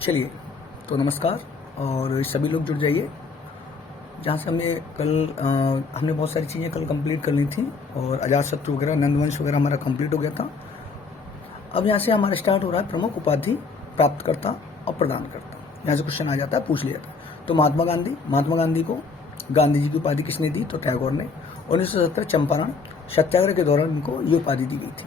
चलिए, तो नमस्कार और सभी लोग जुड़ जाइए। जहाँ से हमने बहुत सारी चीज़ें कल कंप्लीट कर ली थी और अजातशत्रु वगैरह, नंदवंश वगैरह हमारा कंप्लीट हो गया था। अब यहाँ से हमारा स्टार्ट हो रहा है प्रमुख उपाधि प्राप्तकर्ता और प्रदानकर्ता। यहाँ से क्वेश्चन आ जाता है, पूछ लिया था। तो महात्मा गांधी को गांधी जी की उपाधि किसने दी? तो टैगोर ने। 1917 चंपारण सत्याग्रह के दौरान इनको ये उपाधि दी गई थी।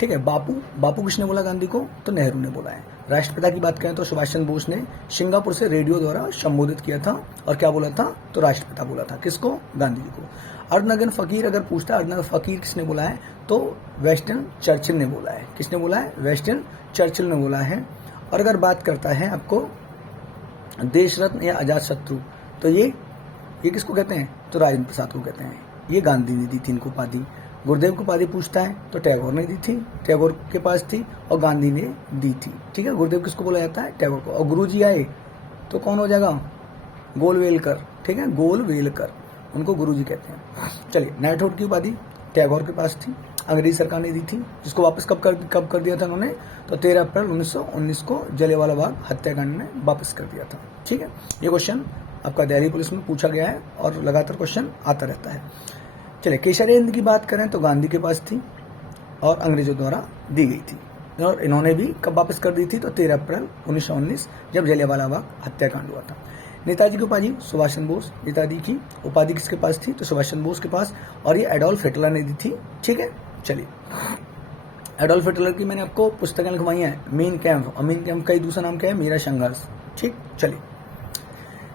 ठीक है। बापू किसने बोला गांधी को? तो नेहरू ने बोला है। राष्ट्रपिता की बात करें तो सुभाष चंद्र बोस ने सिंगापुर से रेडियो द्वारा संबोधित किया था और क्या बोला था? तो राष्ट्रपिता बोला था। किसको? गांधी जी को। अर्धनग्न फकीर अगर पूछता है, अर्धनग्न फकीर किसने बोला है? तो वेस्टन चर्चिल ने बोला है। किसने बोला है? वेस्टन चर्चिल ने बोला है। और अगर बात करता है आपको देशरत्न या अजातशत्रु, तो ये किसको कहते हैं? तो राजेंद्र प्रसाद को कहते हैं। ये गांधी ने दी थी इनको उपाधि। गुरुदेव की उपाधि पूछता है तो टैगोर ने दी थी, टैगोर के पास थी और गांधी ने दी थी। ठीक है। गुरुदेव किसको बोला जाता है? टैगोर को। और गुरुजी आए तो कौन हो जाएगा? गोलवेलकर। ठीक है, गोलवेलकर, उनको गुरुजी कहते हैं। चलिए, नाइटहुड की उपाधि टैगोर के पास थी, अंग्रेजी सरकार ने दी थी, जिसको वापस कब कर दिया था उन्होंने? तो 13 अप्रैल 1919 को जलियांवाला बाग हत्याकांड में वापस कर दिया था। ठीक है। ये क्वेश्चन आपका दिल्ली पुलिस में पूछा गया है और लगातार क्वेश्चन आता रहता है। चलिए, केसरी हिंद की बात करें तो गांधी के पास थी और अंग्रेजों द्वारा दी गई थी और इन्होंने भी कब वापस कर दी थी? तो 13 अप्रैल 1919 जब जलियांवाला बाग हत्याकांड हुआ था। नेताजी की उपाधि सुभाष चंद्र बोस। नेताजी की उपाधि किसके पास थी? तो सुभाष चंद्र बोस के पास, और ये एडोल्फ हिटलर ने दी थी। ठीक है। चलिए, एडोल्फ हिटलर की मैंने आपको पुस्तकें लिखवाई हैं, मीन कैम्प, और मीन कैम्प का ही दूसरा नाम क्या है? मेरा संघर्ष। ठीक। चलिए,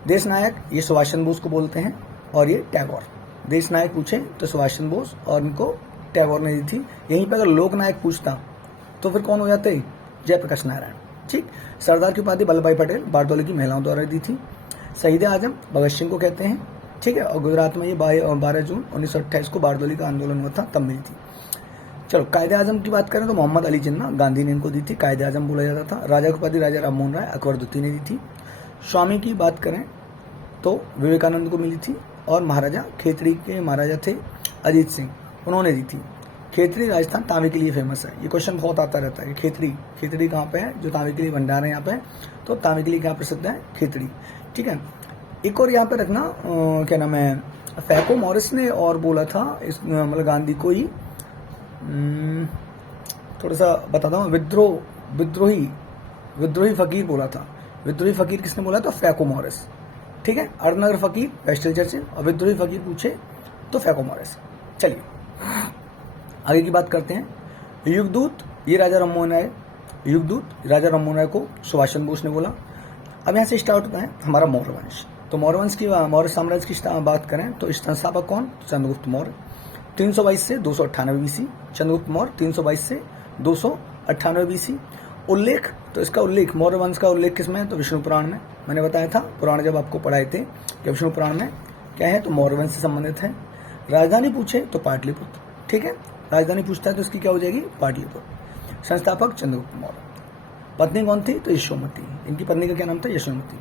देश नायक ये सुभाष चंद्र बोस को बोलते हैं और ये टैगोर। देश नायक पूछे तो सुभाष चंद्र बोस और इनको टैगोर ने दी थी। यहीं पर अगर लोक नायक पूछता तो फिर कौन हो जाते? जयप्रकाश नारायण। ठीक। सरदार की उपाधि वल्लभ भाई पटेल, बारडोली की महिलाओं द्वारा दी थी। शहीद आजम भगत सिंह को कहते हैं। ठीक है। और गुजरात में ये 12 जून 1928 को बारडोली का आंदोलन हुआ था, तब मिली थी। चलो, कायदे आजम की बात करें तो मोहम्मद अली जिन्ना, गांधी ने इनको दी थी, कायदे आजम बोला जाता था। राजा की उपाधि राजा राममोहन राय, अकबर द्वितीय ने दी थी। स्वामी की बात करें तो विवेकानंद को मिली थी और महाराजा खेतड़ी के महाराजा थे अजीत सिंह, उन्होंने दी थी। खेतड़ी राजस्थान तांबे के लिए फेमस है। ये क्वेश्चन बहुत आता रहता है कि खेतड़ी कहाँ पे है? जो तांबे के लिए भंडार है यहाँ पे, तो तांबे के लिए क्या प्रसिद्ध है? खेतड़ी। ठीक है। एक और यहाँ पे रखना, क्या नाम है, फैको मॉरिस ने और बोला था इस मतलब गांधी को ही थोड़ा सा बताता हूँ, विद्रोही फकीर बोला था। विद्रोही फकीर किसने बोला? तो फैको मॉरिस। ठीक है। अर्धनग्न फकीर वेस्टन चर्चिल और विद्रोही फकीर पूछे तो फैको मॉरिस। चलिए, आगे की बात करते हैं। युगदूत ये राजा राममोहन राय, युगदूत राजा राममोहन राय को सुभाष चंद्र बोस ने बोला। अब यहाँ से स्टार्ट होता है हमारा मौर्य वंश। तो मौर्य साम्राज्य की बात करें तो संस्थापक कौन? चंद्रगुप्त मौर्य। 322 से 298 बीसी। चंद्रगुप्त मौर्य 322 से 298 बीसी। उल्लेख, तो इसका उल्लेख, मौर्य वंश का उल्लेख किसमें है? तो विष्णु पुराण में। मैंने बताया था पुराण जब आपको पढ़ाए थे कि विष्णु पुराण में क्या है? तो मौर्य वंश से संबंधित है। राजधानी पूछे तो पाटलिपुत्र। ठीक है। राजधानी पूछता है तो इसकी क्या हो जाएगी? पाटलिपुत्र। संस्थापक चंद्रगुप्त मौर्य। पत्नी कौन थी? तो यशोमती। इनकी पत्नी का क्या नाम था? यशोमती।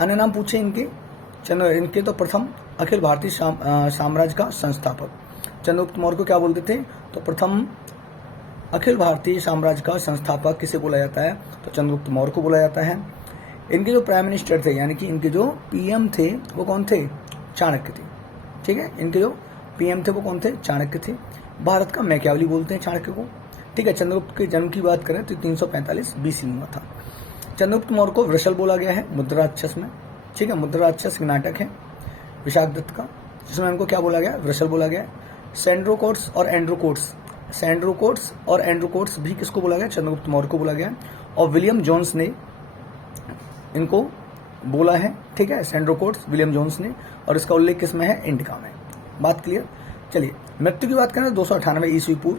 अन्य नाम पूछे इनके तो प्रथम अखिल भारतीय साम्राज्य का संस्थापक। चंद्रगुप्त मौर्य को क्या बोलते थे? तो प्रथम अखिल भारतीय साम्राज्य का संस्थापक किसे बोला जाता है? तो चंद्रगुप्त मौर्य को बोला जाता है। इनके जो प्राइम मिनिस्टर थे, यानी कि इनके जो पीएम थे, वो कौन थे? चाणक्य थे। ठीक है। इनके जो पीएम थे वो कौन थे? चाणक्य थे। भारत का मैकियावली बोलते हैं चाणक्य को। ठीक है। चंद्रगुप्त के जन्म की बात करें तो 345 बीसी में हुआ था। चंद्रगुप्त मौर्य को वृषल बोला गया है मुद्रा राक्षस में। ठीक है। मुद्रा राक्षस नाटक है विशाख दत्त का, जिसमें इनको क्या बोला गया? वृषल बोला गया। सैंड्रोकोट्स और एंड्रोकोट्स भी किसको बोला गया? चंद्रगुप्त मौर्य को बोला गया। और विलियम जोन्स ने इनको बोला है। ठीक है। सैंड्रोकोट्स विलियम जोन्स ने, और इसका उल्लेख किसमें है? इंडिका में। बात क्लियर। चलिए, मृत्यु की बात करें तो 298 ईस्वी पूर्व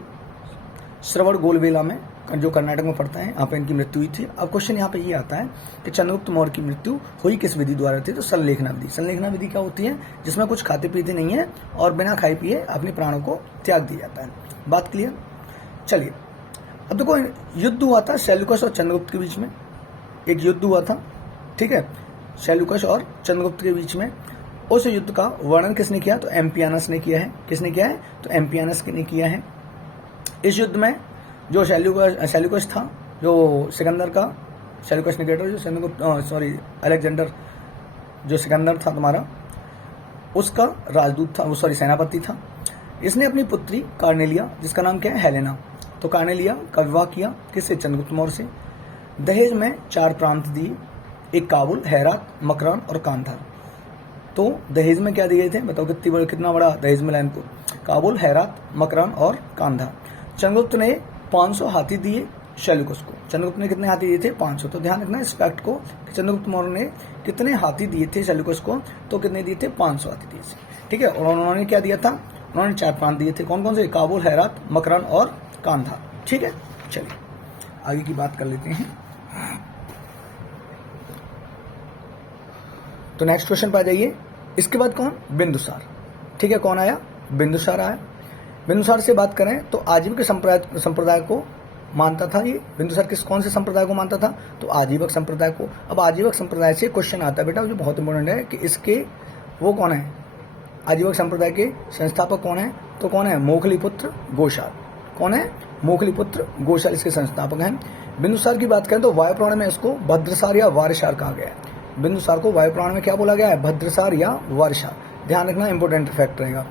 श्रवण गोलवेला में, जो कर्नाटक में पड़ता है, यहाँ पे इनकी मृत्यु हुई थी। अब क्वेश्चन यहाँ पे ये आता है कि चंद्रगुप्त मौर्य की मृत्यु हुई किस विधि द्वारा थी? तो संलेखना विधि। संलेखना विधि क्या होती है? जिसमें कुछ खाते पीते नहीं है और बिना खाए पिए अपने प्राणों को त्याग दिया जाता है। बात क्लियर। चलिए, अब देखो, युद्ध हुआ था सेल्यूकस और चंद्रगुप्त के बीच में। एक युद्ध हुआ था। ठीक है। सेल्यूकस और चंद्रगुप्त के बीच में। उस युद्ध का वर्णन किसने किया? तो एम्पियानस ने किया है। किसने किया है? तो एम्पियानस ने किया है। इस युद्ध में जो सेल्यूकस था, जो सिकंदर का सेल्यूकस निकेटर जो अलेक्जेंडर जो सिकंदर था तुम्हारा, उसका राजदूत था, वो सेनापति था। इसने अपनी पुत्री कार्नेलिया, जिसका नाम क्या है हेलेना, तो कार्नेलिया का विवाह किया किससे? चंद्रगुप्त मौर्य से। दहेज में 4 प्रांत दिए, एक काबुल, हेरात, मकरान और कांधार। तो दहेज में क्या दिए थे बताओ, कितना बड़ा दहेज मिला इनको? काबुल, हेरात, मकरान और कांधार। चंद्रगुप्त ने 500 हाथी दिए सेल्यूकस को। चंद्रगुप्त ने कितने हाथी दिए थे? 500। तो ध्यान रखना इस फैक्ट को कि चंद्रगुप्त मौर्य ने कितने हाथी दिए थे सेल्यूकस को, तो कितने दिए थे? 500 हाथी दिए थे। ठीक है, और उन्होंने क्या दिया था? उन्होंने 4 प्रांत दिए थे। कौन कौन से? काबुल, हेरात, मकरान और कांधार। ठीक है, चलिए आगे की बात कर लेते हैं। तो नेक्स्ट क्वेश्चन पे आ जाइए। इसके बाद कौन? बिंदुसार। ठीक है, कौन आया? बिंदुसार आया। बिंदुसार से बात करें तो आजीवक संप्रदाय को मानता था ये। बिंदुसार कौन से संप्रदाय को मानता था? तो आजीवक संप्रदाय को। अब आजीवक संप्रदाय से क्वेश्चन आता है बेटा, जो बहुत इंपॉर्टेंट है कि इसके वो कौन है? आजीवक संप्रदाय के संस्थापक कौन है? तो कौन है? मोखलीपुत्र गोशाल। कौन है? मोखलीपुत्र गोशाल इसके संस्थापक हैं। बिंदुसार की बात करें तो वायुपुराण में इसको भद्रसार या वारसार कहा गया है। बिंदुसार को वायुपुराण में क्या बोला गया है? भद्रसार या वारसार। ध्यान रखना, इंपॉर्टेंट फैक्ट रहेगा।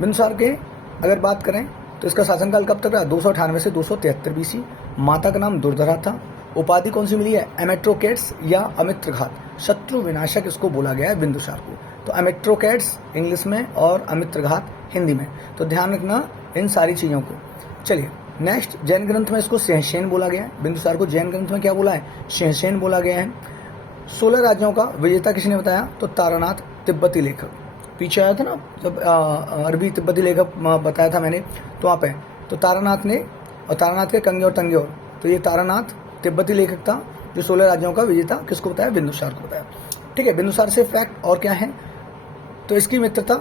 बिंदुसार के अगर बात करें तो इसका शासनकाल कब तक रहा? 298 से 273 बीसी। माता का नाम दुर्धरा था। उपाधि कौन सी मिली है? एमेट्रोकेट्स या अमित्रघात, शत्रु विनाशक इसको बोला गया है बिंदुसार को। तो एमेट्रोकेट्स इंग्लिश में और अमित्रघात हिंदी में। तो ध्यान रखना इन सारी चीज़ों को। चलिए नेक्स्ट, जैन ग्रंथ में इसको सहसेन बोला गया है। बिंदुसार को जैन ग्रंथ में क्या बोला है? सहसेन बोला गया है। 16 राज्यों का विजेता किसने बताया? तो तारानाथ तिब्बती लेखक। पीछे आया था ना जब अरबी तिब्बती लेखक बताया था मैंने, तो वहाँ पे तो तारानाथ ने, और तारानाथ के कंगे और तंगे, और तो ये तारानाथ तिब्बती लेखक था जो 16 राज्यों का विजेता किसको बताया? बिंदुसार को बताया। ठीक है, बिंदुसार से फैक्ट और क्या है? तो इसकी मित्रता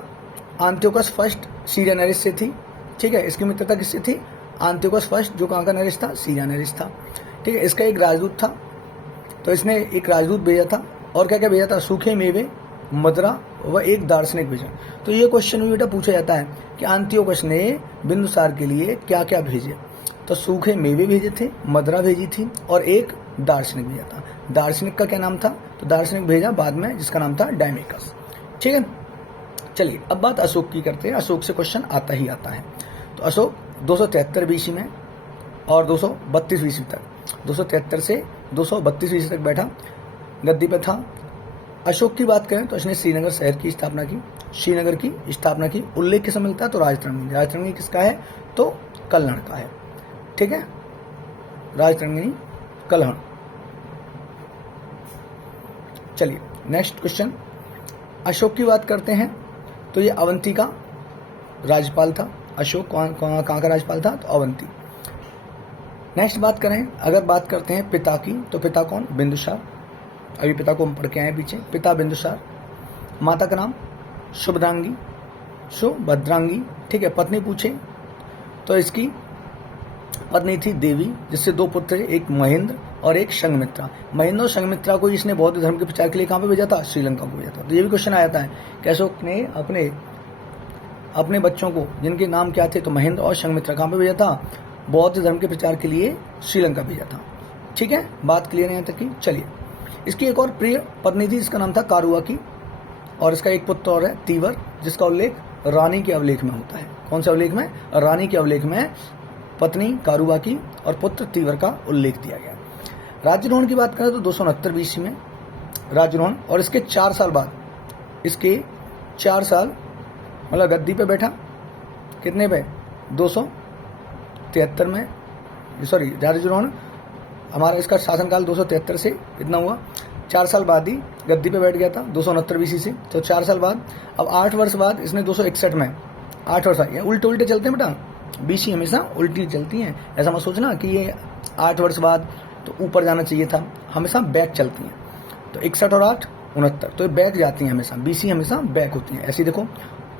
आंतियोकस फर्स्ट सीरिया नरेश से थी। ठीक है, इसकी मित्रता किससे थी? आंतियोकस फर्स्ट, जो कहाँ का नरेश था? सीरिया नरेश था। ठीक है, इसका एक राजदूत था, तो इसने एक राजदूत भेजा था, और क्या क्या भेजा था? सूखे मेवे, मदरा व एक दार्शनिक भेजा। तो ये क्वेश्चन भी बेटा पूछा जाता है कि आंतियोकस ने बिंदुसार के लिए क्या क्या भेजे? तो सूखे मेवे भेजे थे, मदरा भेजी थी, और एक दार्शनिक भेजा था। दार्शनिक का क्या नाम था? तो दार्शनिक भेजा बाद में, जिसका नाम था डायमेकस। ठीक है, चलिए अब बात अशोक की करते हैं। अशोक से क्वेश्चन आता ही आता है। तो अशोक 273 बीसी में और 232 बीसी तक, 273 से 232 बीसी तक बैठा, गद्दी पे था। अशोक की बात करें तो इसने श्रीनगर शहर की स्थापना की। श्रीनगर की स्थापना की उल्लेख किसमें मिलता है? तो राजतरंगिणी। राजतरंगिणी किसका है? तो कल्हण का है। ठीक है, राजतरंगिणी कल्हण। चलिए नेक्स्ट क्वेश्चन, अशोक की बात करते हैं तो ये अवंती का राज्यपाल था। अशोक कहाँ का राज्यपाल था? तो अवंती। नेक्स्ट बात करें, अगर बात करते हैं पिता की, तो पिता कौन? बिंदुसार। अभी पिता को हम पढ़ के आए पीछे। पिता बिंदुसार। माता का नाम सुभद्रांगी। ठीक है, पत्नी पूछे तो इसकी पत्नी थी देवी, जिससे 2 पुत्र, एक महेंद्र और एक संघमित्रा। महेंद्र और संघमित्रा को इसने बौद्ध धर्म के प्रचार के लिए कहाँ पे भेजा था? श्रीलंका को भेजा था। तो ये भी क्वेश्चन आया था कि अशोक ने अपने बच्चों को, जिनके नाम क्या थे? तो महेंद्र और संघमित्रा, कहाँ पे भेजा था? बौद्ध धर्म के प्रचार के लिए श्रीलंका भेजा था। ठीक है, बात क्लियर है यहाँ तक की। चलिए, इसकी एक और प्रिय पत्नी थी, इसका नाम था कारुआ की, और इसका एक पुत्र और है तीवर, जिसका उल्लेख रानी के अवलेख में होता है। कौन से अवलेख में? रानी के अवलेख में पत्नी कारुआ की और पुत्र तीवर का उल्लेख दिया गया। राज्यारोहण की बात करें तो 269 बीसी में राज्यारोहण, और इसके 4 साल बाद, इसके 4 साल मतलब गद्दी पे बैठा। कितने पे? 273 में, सॉरी राज्यारोहण हमारा, इसका शासनकाल 273 से इतना हुआ, 4 साल बाद ही गद्दी पे बैठ गया था 269 बीसी से। तो 4 साल बाद, अब 8 वर्ष बाद इसने 261 में 8 वर्ष आए। उल्टे उल्टे चलते हैं बेटा, बीसी हमेशा उल्टी चलती हैं। ऐसा मत सोचना कि ये 8 वर्ष बाद तो ऊपर जाना चाहिए था, हमेशा बैक चलती हैं। तो 61 और 8 69, तो बैक जाती हैं हमेशा, बीसी हमेशा बैक होती हैं। ऐसे देखो,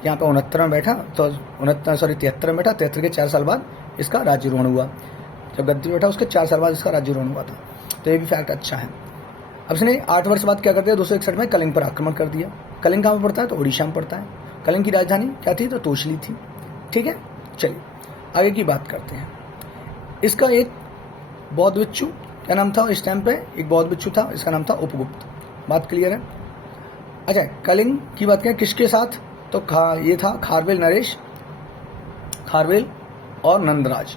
यहाँ पे 69 में बैठा, तो 73 में बैठा, 73 के 4 साल बाद इसका राज्यारोहण हुआ। जब गद्दी बैठा उसके 4 साल बाद इसका राज्यारोहण हुआ था। तो ये भी फैक्ट अच्छा है। अब इसने 8 वर्ष बाद क्या कर दिया? 261 में कलिंग पर आक्रमण कर दिया। कलिंग कहाँ पर पड़ता है? तो उड़ीसा में पड़ता है। कलिंग की राजधानी क्या थी? तो तोशली थी। ठीक है, चलिए आगे की बात करते हैं। इसका एक बौद्ध भिक्षु क्या नाम था इस टाइम पे? एक बौद्ध भिक्षु था, इसका नाम था उपगुप्त। बात क्लियर है? अच्छा, कलिंग की बात करें किसके साथ? तो ये था खारवेल नरेश, खारवेल और नंदराज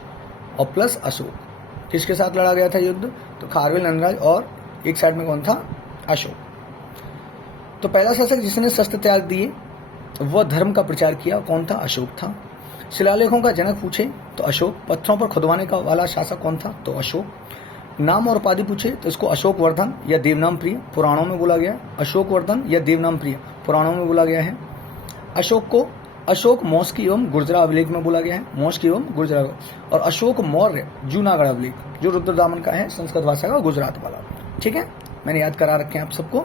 और प्लस अशोक। किसके साथ लड़ा गया था युद्ध? तो खारवेल, नंदराज और एक साइड में कौन था? अशोक। तो पहला शासक जिसने शस्त्र त्याग दिए वह धर्म का प्रचार किया, कौन था? अशोक था। शिलालेखों का जनक पूछे तो अशोक। पत्थरों पर खुदवाने का वाला शासक कौन था? तो अशोक। नाम और उपाधि पूछे तो इसको अशोक वर्धन या देवनाम प्रिय पुराणों में बोला गया। अशोक वर्धन या देवनाम प्रिय पुराणों में बोला गया है। अशोक को अशोक मौस्की एवं गुर्जरा अभिलेख में बोला गया है, मौस्की एवं गुर्जरा। और अशोक मौर्य जूनागढ़ अभिलेख जो रुद्रदामन का है, संस्कृत भाषा का, गुजरात वाला। ठीक है, मैंने याद करा रखे हैं आप सबको।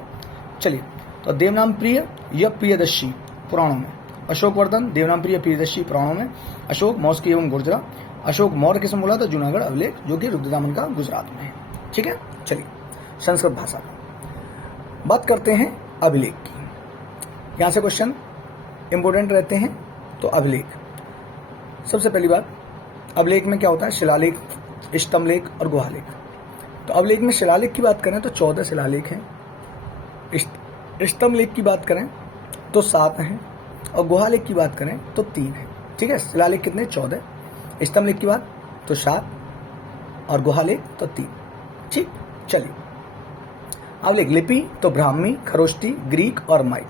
चलिए, तो देवनाम प्रिय या प्रियदर्शी पुराणों में, अशोक वर्धन देवनाम प्रिय प्रियदर्शी पुराणों में, अशोक मौस्की एवं गुर्जरा। अशोक मौर्य किसमें बोला? तो जूनागढ़ अभिलेख जो कि रुद्रदामन का गुजरात में है। ठीक है, चलिए संस्कृत भाषा की बात करते हैं अभिलेख की। यहां से क्वेश्चन इंपोर्टेंट रहते हैं। तो अभिलेख, सबसे पहली बात, अभिलेख में क्या होता है? शिलालेख, स्तंभलेख और गुहालेख। तो अभिलेख में शिलालेख की बात करें तो 14 शिलालेख हैं। स्तंभलेख की बात करें तो 7 हैं और गुहालेख की बात करें तो 3 हैं। ठीक है, शिलालेख कितने? 14। स्तंभलेख की बात तो 7 और गुहालेख तो 3। ठीक, चलिए अभिलेख। लिपि तो ब्राह्मी, खरोष्टी, ग्रीक और माइक,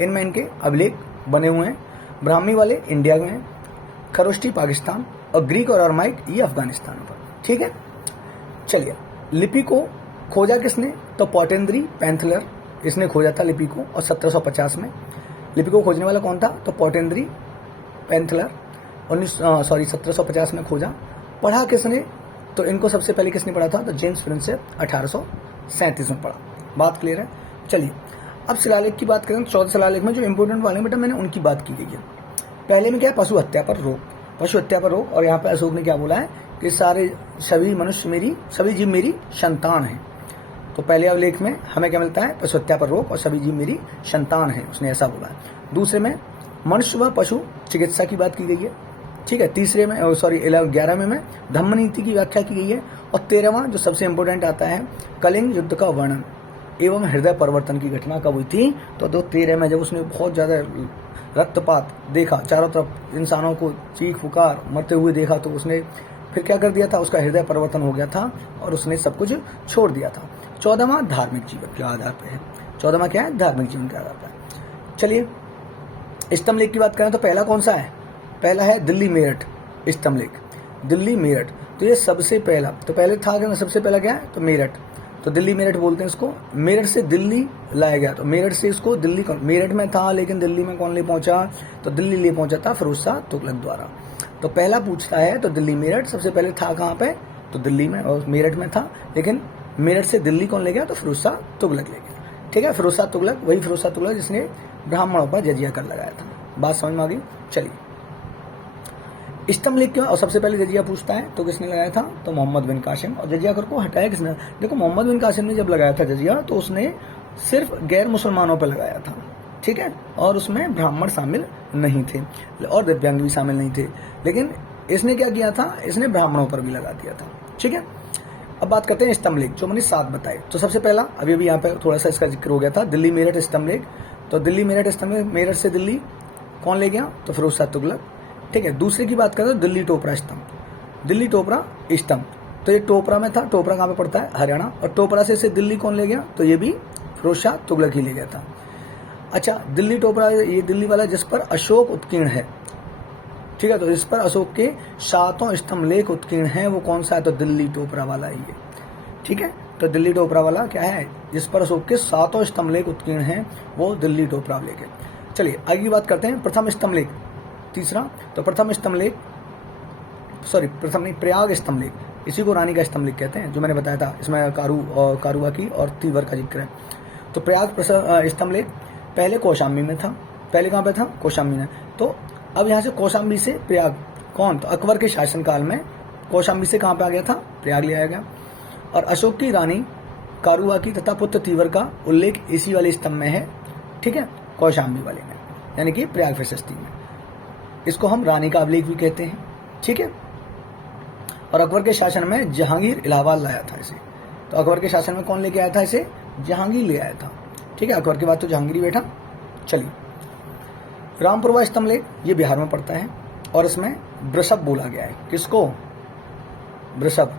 इनमें इनके अभिलेख बने हुए हैं। ब्राह्मी वाले इंडिया में, खरोष्टी पाकिस्तान और ग्रीक और अरमाइक ये अफगानिस्तान पर। ठीक है, चलिए लिपि को खोजा किसने? तो पोटेंद्री पैंथलर, इसने खोजा था लिपि को, और 1750 में। लिपि को खोजने वाला कौन था? तो पोटेंद्री पैंथलर 1750 में खोजा। पढ़ा किसने? तो इनको सबसे पहले किसने पढ़ा था? तो जेम्स प्रिंसेप 1837 में पढ़ा। बात क्लियर है? चलिए अब शिलालेख की बात करें तो 14 शिलालेख में जो इंपोर्टेंट वाले बेटा मैंने उनकी बात की गई है। पहले में क्या है? पशु हत्या पर रोक, पशु हत्या पर रोक। और यहाँ पे अशोक ने क्या बोला है कि सभी मनुष्य मेरी, सभी जीव मेरी संतान हैं। तो पहले अभिलेख में हमें क्या मिलता है? पशु हत्या पर रोक और सभी जीव मेरी संतान है, उसने ऐसा बोला है। दूसरे में मनुष्य व पशु चिकित्सा की बात की गई है। ठीक है, तीसरे में 11वें में धम्म नीति की व्याख्या की गई है। और 13वां जो सबसे इंपोर्टेंट आता है, कलिंग युद्ध का वर्णन एवं हृदय परिवर्तन की घटना कब हुई थी? तो 13 में जब उसने बहुत ज्यादा रक्तपात देखा, चारों तरफ इंसानों को चीख पुकार मरते हुए देखा, तो उसने फिर क्या कर दिया था? उसका हृदय परिवर्तन हो गया था और उसने सब कुछ छोड़ दिया था। 14वां धार्मिक जीवन के आधार पर है। 14वां क्या है? धार्मिक जीवन के आधार पर। चलिए स्तंभलेख की बात करें तो पहला कौन सा है? पहला है दिल्ली मेरठ स्तंभलेख, दिल्ली मेरठ। तो ये सबसे पहला, तो पहले था कि सबसे पहला क्या है? तो मेरठ, तो दिल्ली मेरठ बोलते हैं इसको। मेरठ से दिल्ली लाया गया, तो मेरठ से इसको दिल्ली, मेरठ में था लेकिन दिल्ली में कौन ले पहुंचा? तो दिल्ली ले पहुंचा था फिरोज शाह तुगलक द्वारा। तो पहला पूछता है तो दिल्ली मेरठ सबसे पहले था कहाँ पे? तो दिल्ली में और मेरठ में था, लेकिन मेरठ से दिल्ली कौन ले गया? तो फिरोज शाह तुगलक ले गया। ठीक है, फिरोज शाह तुगलक, वही फिरोज शाह तुगलक जिसने ब्राह्मणों पर जजिया कर लगाया था। बात समझ में आ गई? चलिए स्तंभलेख क्यों? और सबसे पहले जजिया पूछता है तो किसने लगाया था? तो मोहम्मद बिन कासिम। और जजिया कर को हटाया किसने? देखो मोहम्मद बिन कासिम ने जब लगाया था जजिया तो उसने सिर्फ गैर मुसलमानों पर लगाया था। ठीक है, और उसमें ब्राह्मण शामिल नहीं थे और दिव्यांग भी शामिल नहीं थे। लेकिन इसने क्या किया था? इसने ब्राह्मणों पर भी लगा दिया था। ठीक है, अब बात करते हैं स्तंभलेख जो मैंने 7 बताए। तो सबसे पहला अभी यहाँ पे थोड़ा सा इसका जिक्र हो गया था, दिल्ली मेरठ स्तंभलेख। तो दिल्ली मेरठ स्तंभलेख, मेरठ से दिल्ली कौन ले गया? तो फिरोज शाह तुगलक। ठीक है, दूसरे की बात करें तो दिल्ली टोपरा स्तंभ, दिल्ली टोपरा स्तंभ। तो ये टोपरा में था, टोपरा कहाँ पे पड़ता है? हरियाणा। और टोपरा से इसे दिल्ली कौन ले गया? तो ये भी फिरोज शाह तुगलक ही ले गया था। अच्छा, दिल्ली टोपरा, ये दिल्ली वाला जिस पर अशोक उत्कीर्ण है। ठीक है, तो इस पर अशोक के 7 स्तंभलेख उत्कीर्ण है, वो कौन सा है? तो दिल्ली टोपरा वाला ही है। ठीक है, तो दिल्ली टोपरा वाला क्या है? जिस पर अशोक के 7 स्तंभलेख उत्कीर्ण है वो दिल्ली टोपरा लेके। चलिए आगे की बात करते हैं। प्रथम स्तंभलेख, तीसरा, तो प्रथम स्तंभलेख, प्रथम नहीं, प्रयाग स्तंभलेख, इसी को रानी का स्तंभलेख कहते हैं, जो मैंने बताया था। इसमें कारुवाकी और तीवर का जिक्र है। तो प्रयाग स्तंभलेख पहले कौशाम्बी में था। पहले कहाँ पे था? कौशाम्बी में। तो अब यहाँ से कौशाम्बी से प्रयाग कौन? तो अकबर के शासनकाल में कौशाम्बी से कहाँ पे आ गया था? प्रयाग ले आया गया। और अशोक की रानी कारुवाकी तथा पुत्र तीवर का उल्लेख इसी वाले स्तंभ में है। ठीक है, कौशाम्बी वाले में, यानी कि प्रयाग प्रशस्ति में। इसको हम रानी का अभिलेख भी कहते हैं। ठीक है, और अकबर के शासन में जहांगीर इलाहाबाद लाया था इसे। तो अकबर के शासन में कौन लेके आया था इसे? जहांगीर ले आया था। ठीक है, अकबर के बाद तो जहांगीर ही बैठा। चलिए, रामपुरवा स्तंभ लेख ये बिहार में पड़ता है और इसमें वृषभ बोला गया है। किसको? वृषभ,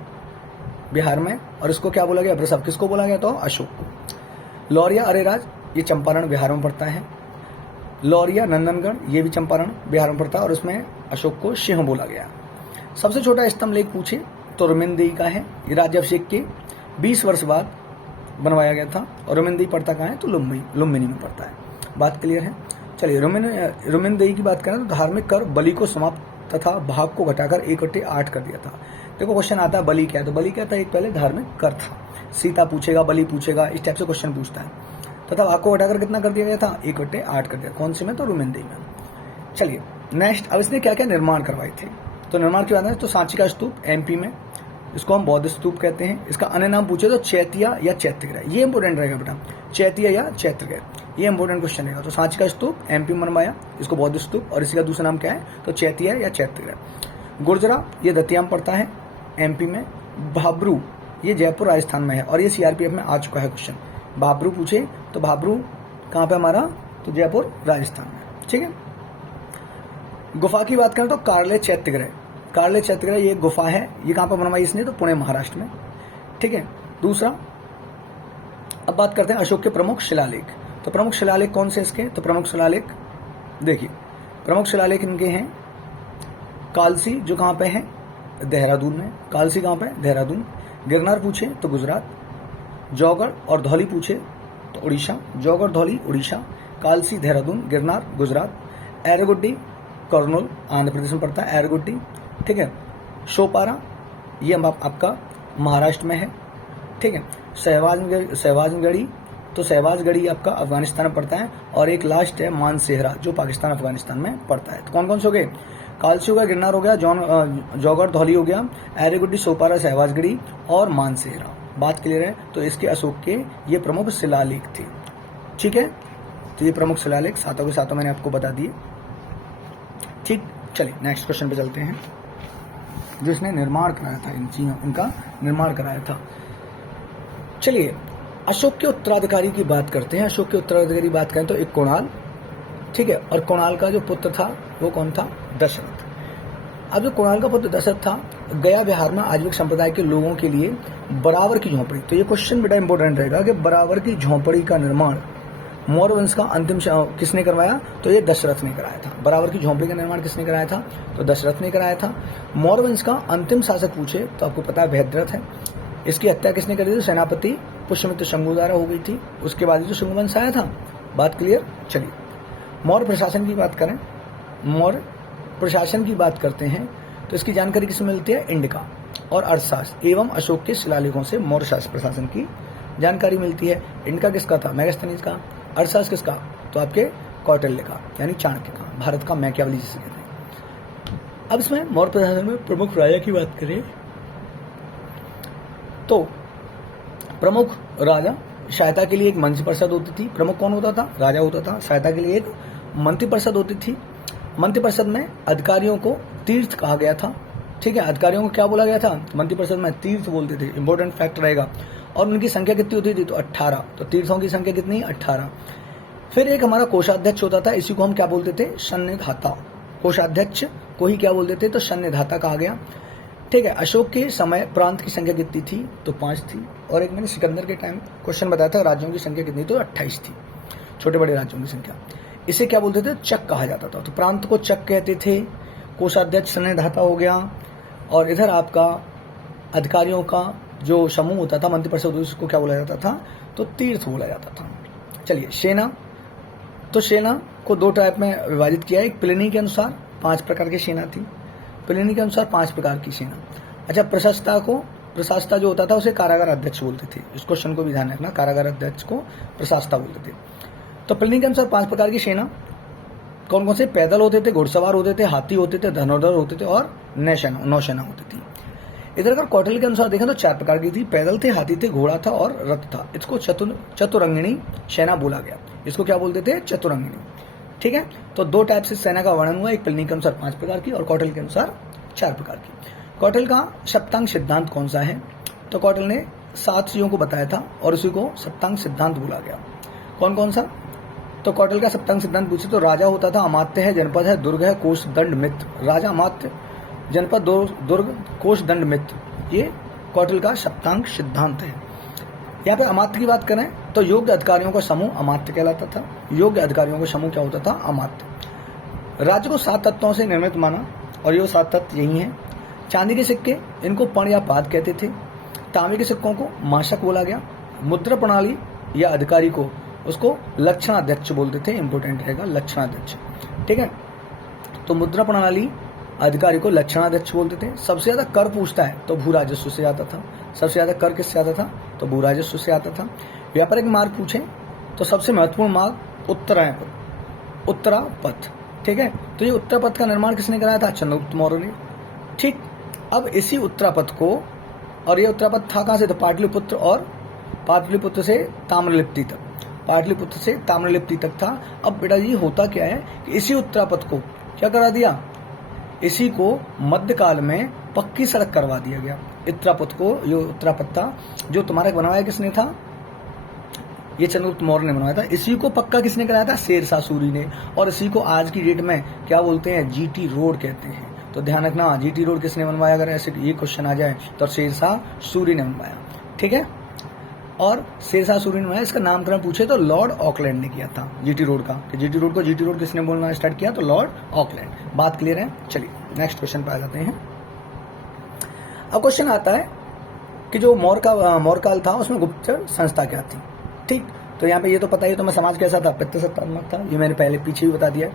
बिहार में। और इसको क्या बोला गया? वृषभ। किसको बोला गया? तो अशोक को। लौरिया अरेराज ये चंपारण बिहार में पड़ता है। लौरिया नंदनगढ़ ये भी चंपारण बिहार में पड़ता है और उसमें अशोक को सिंह बोला गया। सबसे छोटा स्तंभ लेख पूछे तो रुमेनदेही का है। ये राज्याभिषेक के 20 वर्ष बाद बनवाया गया था और रुमेनदेही पड़ता कहाँ है? तो लुम्बिनी में पड़ता है। बात क्लियर है? चलिए, रुमेनदेही की बात करें तो धार्मिक कर बलि को समाप्त तथा भाग को घटाकर 1/8 कर दिया था। देखो क्वेश्चन आता है बलि क्या है? तो बलि क्या था? एक पहले धार्मिक कर था। सीता पूछेगा, बलि पूछेगा, इस टाइप से क्वेश्चन पूछता है। तथा भाग को घटाकर कितना कर दिया गया था? 1/8 कर दिया। कौन से में? तो रुमेनदेही में। चलिए नेक्स्ट, अब इसने क्या क्या निर्माण करवाए थे? तो निर्माण की बात है तो सांची का स्तूप एमपी में, इसको हम बौद्ध स्तूप कहते हैं। इसका अन्य नाम पूछे तो चैत्या या चैत्यग्रह, ये इंपोर्टेंट रहेगा बेटा, चैत्या या चैत्यग्रह, ये इंपोर्टेंट क्वेश्चन रहेगा। तो सांची का स्तूप एमपी में बनवाया, इसको बौद्ध स्तूप, और इसी का दूसरा नाम क्या है? तो चैत्या या चैत्यग्रह। गुर्जरा ये दतिया में पड़ता है एमपी में। भाबरू ये जयपुर राजस्थान में है और ये सीआरपीएफ में आ चुका है क्वेश्चन। भाबरू पूछे तो भाबरू कहाँ पे हमारा? तो जयपुर राजस्थान में। ठीक है, गुफा की बात करें तो कार्ले चैत्यग्रह, कार्ले चैत्यग्रह ये गुफा है, ये कहाँ पर बनवाई इसने? तो पुणे महाराष्ट्र में। ठीक है, दूसरा अब बात करते हैं अशोक के प्रमुख शिलालेख। तो प्रमुख शिलालेख कौन से इसके? तो प्रमुख शिलालेख देखिए, प्रमुख शिलालेख इनके हैं कालसी जो कहाँ पे है? देहरादून में। कालसी कहाँ पे? देहरादून। गिरनार पूछे तो गुजरात। जौगढ़ और धौली पूछे तो उड़ीसा। जौगढ़ धौली उड़ीसा, कालसी देहरादून, गिरनार गुजरात। एरगुड्डी कर्नूल आंध्र प्रदेश में पड़ता है, एरगुड्डी। ठीक है, शोपारा ये आपका महाराष्ट्र में है। ठीक है, सहवाजगढ़ी तो सहवाजगढ़ी आपका अफगानिस्तान में पड़ता है। और एक लास्ट है मानसेहरा जो पाकिस्तान अफगानिस्तान में पड़ता है। तो कौन कौन से हो गए? कालसी हो गया, गिरनार हो गया, जौगढ़ धौली हो गया, एरेगुड्डी सोपारा सहवाजगढ़ी और मानसेहरा। बात क्लियर है? तो इसके अशोक के ये प्रमुख शिलालेख थे। ठीक है, तो ये प्रमुख शिलालेख सातों के सातों मैंने आपको बता दिए। ठीक, चलिए नेक्स्ट क्वेश्चन पे चलते हैं। जो इसने निर्माण कराया था, इन चीजों इनका निर्माण कराया था। चलिए अशोक के उत्तराधिकारी की बात करते हैं। अशोक के उत्तराधिकारी बात करें तो एक कुणाल, ठीक है, और कुणाल का जो पुत्र था वो कौन था? दशरथ। अब जो कुणाल का पुत्र दशरथ था, गया बिहार में आजीविक संप्रदाय के लोगों के लिए बराबर की झोंपड़ी, तो ये क्वेश्चन बेटा इंपॉर्टेंट रहेगा कि बराबर की झोंपड़ी का निर्माण मौर्य वंश का अंतिम किसने करवाया? तो ये दशरथ ने कराया था। बराबर की झोंपड़ी का निर्माण किसने कराया था? तो दशरथ ने कराया था। मौर्य वंश का अंतिम शासक पूछे तो आपको पता है भद्रथ है। इसकी हत्या किसने करी थी? सेनापति पुष्यमित्र शंभु द्वारा हो गई थी। उसके बाद ही तो शंभु वंश आया था। बात क्लियर? चलिए मौर्य प्रशासन की बात करें, मौर्य प्रशासन की बात करते हैं तो इसकी जानकारी किसमें मिलती है? इंडिका और अर्थशास्त्र एवं अशोक के शिलालेखों से मौर्य शासन प्रशासन की जानकारी मिलती है। इंडिका किसका था? मेगास्थनीज का। अर्थशास्त्र किसका? तो आपके कौटिल्य का, यानी चाणक्य का, भारत का मैकियावली जिसे कहते हैं। अब इसमें मौर्य प्रशासन में प्रमुख राजा की बात करें तो प्रमुख राजा, सहायता के लिए एक मंत्रिपरिषद होती थी। प्रमुख कौन होता था? राजा होता था। सहायता के लिए एक मंत्रिपरिषद होती थी। मंत्रिपरिषद में अधिकारियों को तीर्थ कहा गया था। ठीक है, अधिकारियों को क्या बोला गया था? मंत्रिपरिषद में तीर्थ बोलते थे। इंपॉर्टेंट फैक्ट रहेगा। और उनकी संख्या कितनी होती थी? तो 18। तो तीर्थों की संख्या कितनी? 18। फिर एक हमारा कोषाध्यक्ष होता था, इसी को हम क्या बोलते थे? सन्निधाता। कोषाध्यक्ष को ही क्या बोलते थे? तो सन्निधाता कहा गया। ठीक है, अशोक के समय प्रांत की संख्या कितनी थी? तो 5 थी। और एक मैंने सिकंदर के टाइम क्वेश्चन बताया था, राज्यों की संख्या कितनी? तो 28 थी, छोटे बड़े राज्यों की संख्या। इसे क्या बोलते थे? चक कहा जाता था। तो प्रांत को चक कहते थे। कोषाध्यक्ष सन्निधाता हो गया। और इधर आपका अधिकारियों का जो समूह होता था, मंत्रिपरिषद, उसको क्या बोला जाता था? तो तीर्थ बोला जाता था। चलिए सेना, तो सेना को 2 टाइप में विभाजित किया। एक प्लिनी के अनुसार 5 प्रकार की सेना थी। प्लिनी के अनुसार 5 प्रकार की सेना। अच्छा, प्रशासता जो होता था उसे कारागार अध्यक्ष बोलते थे। इस क्वेश्चन को भी ध्यान रखना, कारागार अध्यक्ष को प्रशासता बोलते थे। तो प्लिनी के अनुसार 5 प्रकार की सेना कौन कौन से? पैदल होते थे, घुड़सवार होते थे, हाथी होते थे, धनुर्धर होते थे और नौसेना होती थी। इधर अगर कौटिल्य के अनुसार देखें तो 4 प्रकार की थी। पैदल थे, हाथी थे, घोड़ा था और रथ था। इसको चतुरंगिणी सेना बोला गया। इसको क्या बोलते थे? चतुरंगिणी। ठीक है, तो 2 टाइप से सेना का वर्णन हुआ। एक प्लिनी के अनुसार 5 प्रकार की और कौटिल्य के अनुसार 4 प्रकार की। कौटिल्य का सप्तांग सिद्धांत कौन सा है? तो कौटिल्य ने 7 चीजों को बताया था और उसी को सप्तांग सिद्धांत बोला गया। कौन कौन सा? तो कौटिल्य का सप्तांग सिद्धांत पूछे तो राजा होता था, अमात्य है, जनपद है, दुर्ग है, कोष दंड मित्र। राजा, अमात्य, जनपद, दुर्ग, कोष दंड मित्र, ये कौटिल्य का सप्तांग सिद्धांत है। यहाँ पे अमात्य की बात करें तो योग्य अधिकारियों का समूह अमात्य कहलाता था। योग्य अधिकारियों का समूह क्या होता था? अमात्य। राज्य को 7 तत्वों से निर्मित माना और ये 7 तत्व यही हैं। चांदी के सिक्के, इनको पण या पाद कहते थे। तांबे के सिक्कों को माशक बोला गया। मुद्रा प्रणाली या अधिकारी को उसको लक्षणाध्यक्ष बोलते थे। इंपोर्टेंट रहेगा लक्षणाध्यक्ष, ठीक है। तो मुद्रा प्रणाली अधिकारी को लक्षणाध्यक्ष बोलते थे। सबसे ज्यादा कर पूछता है तो भू राजस्व से आता था। सबसे ज्यादा कर किससे आता था? तो भू राजस्व से आता था। व्यापारिक मार्ग पूछे तो सबसे महत्वपूर्ण मार्ग उत्तरापथ, ठीक है। तो ये उत्तरापथ का निर्माण किसने कराया था? चंद्रगुप्त मौर्य ने, ठीक। अब इसी उत्तरापथ को, और ये उत्तरापथ था कहां से? तो पाटलिपुत्र और पाटलिपुत्र से ताम्रलिप्ति तक, पाटलिपुत्र से ताम्रलिप्ति तक था। अब बेटा जी होता क्या है कि इसी उत्तरापथ को क्या करा दिया? इसी को मध्यकाल में पक्की सड़क करवा दिया गया। उत्तरापथ को, ये उत्तरापथ था जो तुम्हारा बनवाया किसने था? ये चंद्रगुप्त मौर्य ने बनवाया था। इसी को पक्का किसने कराया था? शेरशाह सूरी ने। और इसी को आज की डेट में क्या बोलते हैं? जीटी रोड कहते हैं। तो ध्यान रखना, जीटी रोड किसने बनवाया? अगर ऐसे ये क्वेश्चन आ जाए तो शेरशाह सूरी ने बनवाया, ठीक है। और शेरशाह सूरी ने बनवाया। इसका नामकरण पूछे तो लॉर्ड ऑकलैंड ने किया था जीटी रोड का। जीटी रोड को जीटी रोड किसने बोलना स्टार्ट किया? तो लॉर्ड ऑकलैंड। बात क्लियर है? चलिए नेक्स्ट क्वेश्चन पे आ जाते हैं। अब क्वेश्चन आता है कि जो मौर्य काल था उसमें गुप्तचर संस्था क्या थी, ठीक। तो यहाँ पे ये तो पता ही, तो मैं समाज कैसा था? पितृसत्तात्मक था। ये मैंने पहले पीछे भी बता दिया।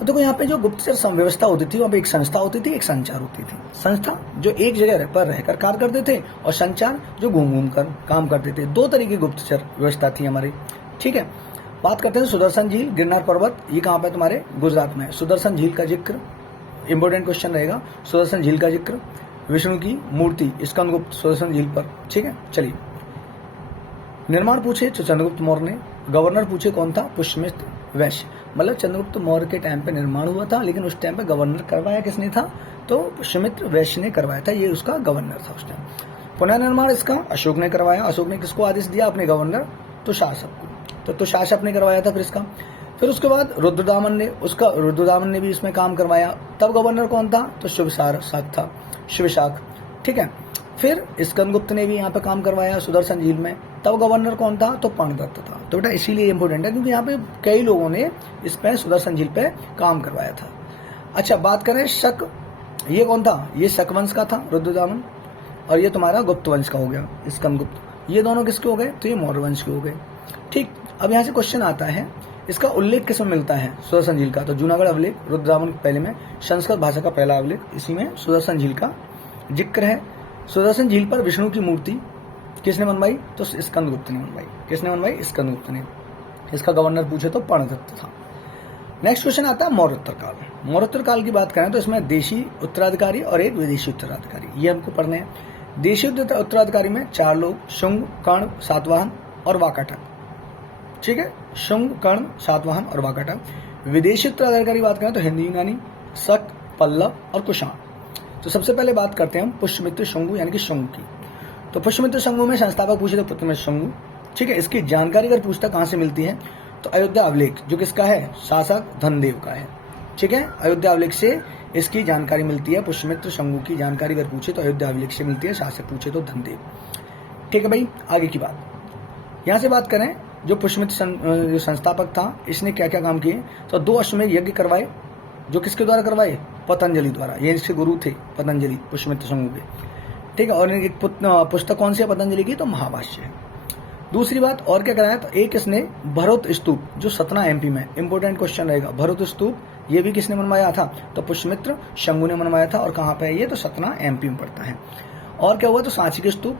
देखो यहाँ पे जो गुप्तचर व्यवस्था होती थी वहाँ पे एक संस्था होती थी, एक संचार होती थी। संस्था जो एक जगह पर रहकर कार्य करते थे और संचार जो घूम घूम कर काम करते थे। 2 तरीके की गुप्तचर व्यवस्था थी हमारी, ठीक है। बात करते हैं सुदर्शन झील, गिरनार पर्वत, ये कहाँ पे? तुम्हारे गुजरात में है। सुदर्शन झील का जिक्र इंपोर्टेंट क्वेश्चन रहेगा। सुदर्शन झील का जिक्र, विष्णु की मूर्ति स्कंदगुप्त सुदर्शन झील पर, ठीक है। चलिए निर्माण पूछे तो चंद्रगुप्त मौर्य ने। गवर्नर पूछे कौन था? पुष्यमित्र वैश्य। मतलब चंद्रगुप्त मौर्य के टाइम पे निर्माण हुआ था, लेकिन उस टाइम पे गवर्नर करवाया किसने था? तो पुष्यमित्र वैश्य ने करवाया था। ये उसका गवर्नर था उस टाइम। पुनर्निर्माण इसका अशोक ने करवाया। अशोक ने किसको आदेश दिया? अपने गवर्नर तुषार को। तो तुषार ने करवाया था फिर इसका। फिर उसके बाद रुद्रदामन ने भी इसमें काम करवाया। तब गवर्नर कौन था? तो शिवशाख था, शिवशाख, ठीक है। फिर स्कंदगुप्त ने भी यहाँ पे काम करवाया सुदर्शन झील में। तब गवर्नर कौन था? तो पाणिदत्त था। तो बेटा इसीलिए इंपोर्टेंट है क्योंकि यहाँ पे कई लोगों ने इस पे सुदर्शन झील पे काम करवाया था। अच्छा बात करें शक, ये कौन था? ये शक वंश का था रुद्रदामन, और ये तुम्हारा गुप्त वंश का हो गया स्कंदगुप्त। ये दोनों किसके हो गए? तो ये मौर्य वंश के हो गए, ठीक। अब यहाँ से क्वेश्चन आता है इसका उल्लेख किसमें मिलता है? सुदर्शन झील का। तो जूनागढ़ अभिलेख रुद्रदामन पहले में, संस्कृत भाषा का पहला अभिलेख, इसी में सुदर्शन झील का जिक्र है। सुदर्शन झील पर विष्णु की मूर्ति किसने बनवाई? तो स्कंदगुप्त ने बनवाई। किसने बनवाई? स्कंदगुप्त ने। इसका गवर्नर पूछे तो पाणिदत्त था। नेक्स्ट क्वेश्चन आता है मौर्योत्तर काल। मौर्योत्तर काल की बात करें तो इसमें देशी उत्तराधिकारी और एक विदेशी उत्तराधिकारी, ये हमको पढ़ने हैं। देशी उत्तराधिकारी में 4 लोग, शुंग, कर्ण, सातवाहन और वाकाटक, ठीक है। शुंग, कर्ण, सातवाहन और वाकाटक। विदेशी उत्तराधिकारी बात करें तो हिंदू, यूनानी, शक, पल्लव और कुषाण। तो सबसे पहले बात करते हैं हम पुष्यमित्र शंगु यानी कि शंगु की। तो पुष्यमित्र शंगु में संस्थापक पूछे तो पुत्रमित्र शंगु, ठीक है। इसकी जानकारी अगर पूछता कहाँ से मिलती है तो अयोध्या अभिलेख, जो किसका है? शासक धनदेव का है, ठीक है। अयोध्या अभिलेख से इसकी जानकारी मिलती है। पुष्यमित्र शंगु की जानकारी अगर पूछे तो अयोध्या अभिलेख से मिलती है, शासक पूछे तो धनदेव, ठीक है भाई। आगे की बात, यहाँ से बात करें जो पुष्यमित्र जो संस्थापक था इसने क्या क्या काम किए? तो 2 अश्वमेध यज्ञ करवाए, जो किसके द्वारा करवाए? पतंजलि द्वारा। ये इसके गुरु थे पतंजलि, पुष्यमित्र शंगु के, ठीक है। और एक पुस्तक कौन सी है पतंजलि की? तो महाभाष्य है। दूसरी बात और क्या कराया? तो एक इसने भरोत स्तूप, जो सतना एमपी में, इंपोर्टेंट क्वेश्चन रहेगा। भरोत स्तूप ये भी किसने बनवाया था? तो पुष्यमित्र शंगु ने बनवाया था। और कहाँ पे है ये? तो सतना एमपी में पड़ता है। और क्या हुआ? तो सांची के स्तूप,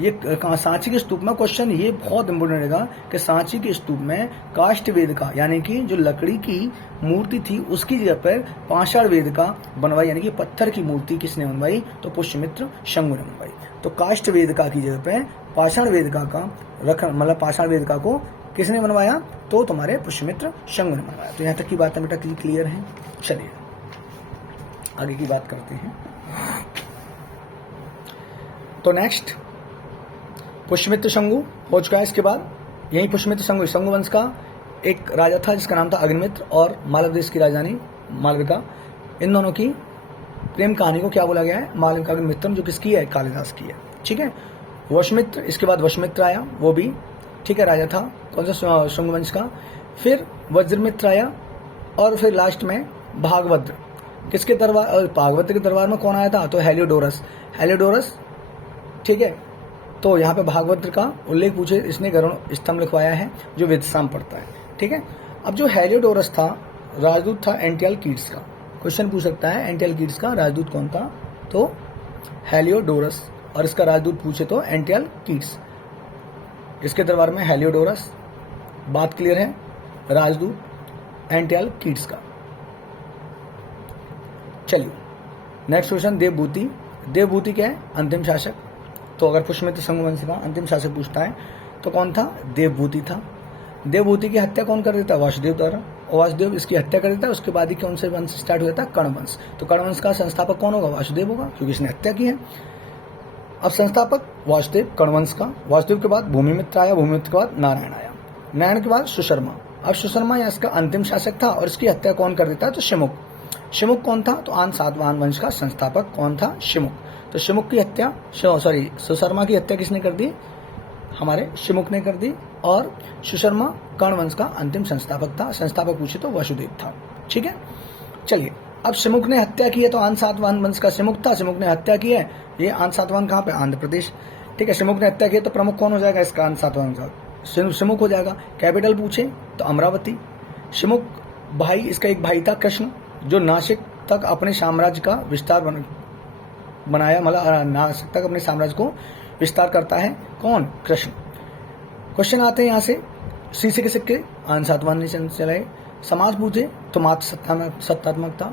ये सांची के स्तूप में क्वेश्चन ये बहुत इंपोर्टेंट रहेगा कि सांची के स्तूप में काष्ठ वेद का यानी कि जो लकड़ी की मूर्ति थी उसकी जगह पर पाषाण वेद का बनवाई, यानी कि पत्थर की मूर्ति किसने बनवाई? तो पुष्यमित्र शंगु ने बनवाई। तो काष्ठ वेद का की जगह पे पाषाण वेद का मतलब पाषाण वेद का को किसने बनवाया? तो तुम्हारे पुष्यमित्र शंगु ने बनवाया। तो यहाँ तक की बात बेटा क्लियर है। चलिए आगे की बात करते हैं। तो नेक्स्ट पुष्यमित्र शंगु हो चुका है। इसके बाद यही पुष्यमित्र शंगु, शंगु वंश का एक राजा था जिसका नाम था अग्निमित्र, और मालव देश की राजधानी मालविका। इन दोनों की प्रेम कहानी को क्या बोला गया है? मालविका मित्रम, जो किसकी है? कालिदास की है। ठीक है। वशमित्र, इसके बाद वशमित्र आया, वो भी ठीक है राजा था कौन सा? शंगु वंश का। फिर वज्रमित्र आया, और फिर लास्ट में भागवत। किसके दरबार? भागवत के दरबार में कौन आया था? तो हेलियोडोरस। हेलियोडोरस ठीक है। तो यहाँ पे भागवत का उल्लेख पूछे, इसने गरुड़ स्तंभ लिखवाया है जो वेदसाम पढ़ता है। ठीक है। अब जो हेलियोडोरस था राजदूत था एंटियल कीट्स का। क्वेश्चन पूछ सकता है एंटियल कीट्स का राजदूत कौन था? तो हेलियोडोरस। और इसका राजदूत पूछे तो एंटियल कीट्स। इसके दरबार में हेलियोडोरस। बात क्लियर है? राजदूत एंटियल कीट्स का। चलिए नेक्स्ट क्वेश्चन, देवभूति। देवभूति क्या है? अंतिम शासक। तो अगर पुष्यमित्र शंगु वंश का अंतिम शासक पूछता है तो कौन था? देवभूति था। देवभूति की हत्या कौन कर देता है? वासुदेव द्वारा। वासुदेव इसकी हत्या कर देता है। उसके बाद ही कौन से वंश स्टार्ट हो जाता है? कर्ण वंश। तो कर्ण वंश का संस्थापक कौन होगा? वासुदेव होगा, क्योंकि इसने हत्या की है। अब संस्थापक वासुदेव कर्ण वंश का। वासुदेव के बाद भूमिमित्र आया, भूमिमित्र के बाद नारायण आया, नारायण के बाद सुशर्मा। अब सुशर्मा या इसका अंतिम शासक था, और इसकी हत्या कौन कर देता है? तो शिमुक। शिमुक कौन था? तो आन सातवाहन वंश का संस्थापक कौन था? शिमुक। तो शिमुक की हत्या, सॉरी सुशर्मा की हत्या किसने कर दी? हमारे शिमुक ने कर दी। और सुशर्मा कर्ण वंश का अंतिम संस्थापक था। संस्थापक पूछे तो वासुदेव था। ठीक है। चलिए, अब शिमुक ने हत्या की है, तो आन सातवाहन वंश का शिमुक था। शिमुक ने हत्या की है, ये आन सातवाहन कहाँ पे? आंध्र प्रदेश। ठीक है। शिमुक ने हत्या की है, तो प्रमुख कौन हो जाएगा इसका? आन सातवाहन का शिमुक हो जाएगा। कैपिटल पूछे तो अमरावती। शिमुक भाई, इसका एक भाई था कृष्ण, जो नासिक तक अपने साम्राज्य का विस्तार बनाया, मतलब नासिक तक अपने साम्राज्य को विस्तार करता है। कौन? कृष्ण। क्वेश्चन आते हैं यहाँ से, शीशे के सिक्के आन सातवाहन ने चलाए। समाज पूछे तो मात्र सत्तात्मक था।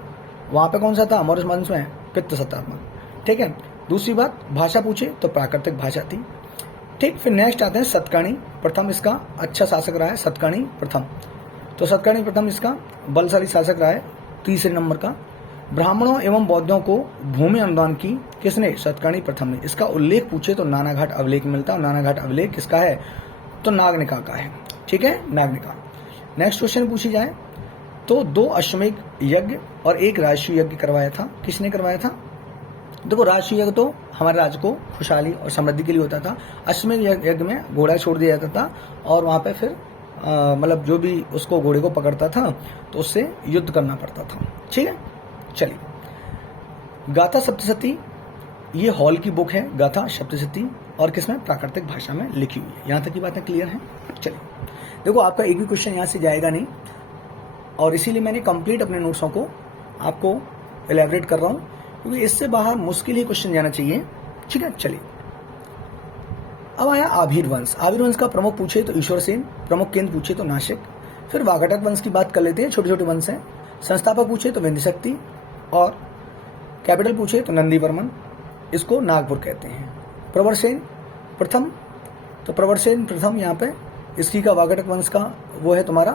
वहां पे कौन सा था? मौर्य वंश में पित्त सत्तात्मक। ठीक है। दूसरी बात, भाषा पूछे तो प्राकृतिक भाषा थी। ठीक। फिर नेक्स्ट आते हैं सतकर्णी प्रथम, इसका अच्छा शासक रहा है सतकर्णी प्रथम। तो सतकर्णी प्रथम इसका बलशाली शासक रहा है, तीसरे नंबर का। ब्राह्मणों एवं बौद्धों को भूमि अनुदान की किसने? सतकर्णी प्रथम ने। इसका उल्लेख पूछे तो नानाघाट अभिलेख मिलता है। नानाघाट अभिलेख किसका है? तो नागनिका का है। ठीक है, नागनिका। नेक्स्ट क्वेश्चन पूछी जाए तो 2 अश्वमेध यज्ञ और 1 राजसूय यज्ञ करवाया था। किसने करवाया था? देखो, राजसूय यज्ञ तो हमारे राज्य को खुशहाली और समृद्धि के लिए होता था। अश्वमेध यज्ञ में घोड़ा छोड़ दिया जाता था, और वहां पे फिर मतलब जो भी उसको घोड़े को पकड़ता था तो उससे युद्ध करना पड़ता था। ठीक है। चलिए, गाथा सप्तशती, ये हॉल की बुक है गाथा सप्तशती, और किसमें? प्राकृतिक भाषा में लिखी हुई है। यहाँ तक की बातें क्लियर हैं। चलिए, देखो आपका एक भी क्वेश्चन यहाँ से जाएगा नहीं, और इसीलिए मैंने कंप्लीट अपने नोट्सों को आपको एलैबोरेट कर रहा हूँ, क्योंकि इससे बाहर मुश्किल ही क्वेश्चन जाना चाहिए। ठीक है। चलिए, अब आया आभीर वंश। आभीर वंश का प्रमुख पूछे तो ईश्वर सेन, प्रमुख केंद्र पूछे तो नासिक। फिर वाघटक वंश की बात कर लेते हैं, छोटे छोटे वंश हैं। संस्थापक पूछे तो विंध्य शक्ति, और कैपिटल पूछे तो नंदीवर्मन, इसको नागपुर कहते हैं। प्रवरसेन प्रथम, तो प्रवरसेन प्रथम यहाँ पे इसकी का वाघटक वंश का वो है तुम्हारा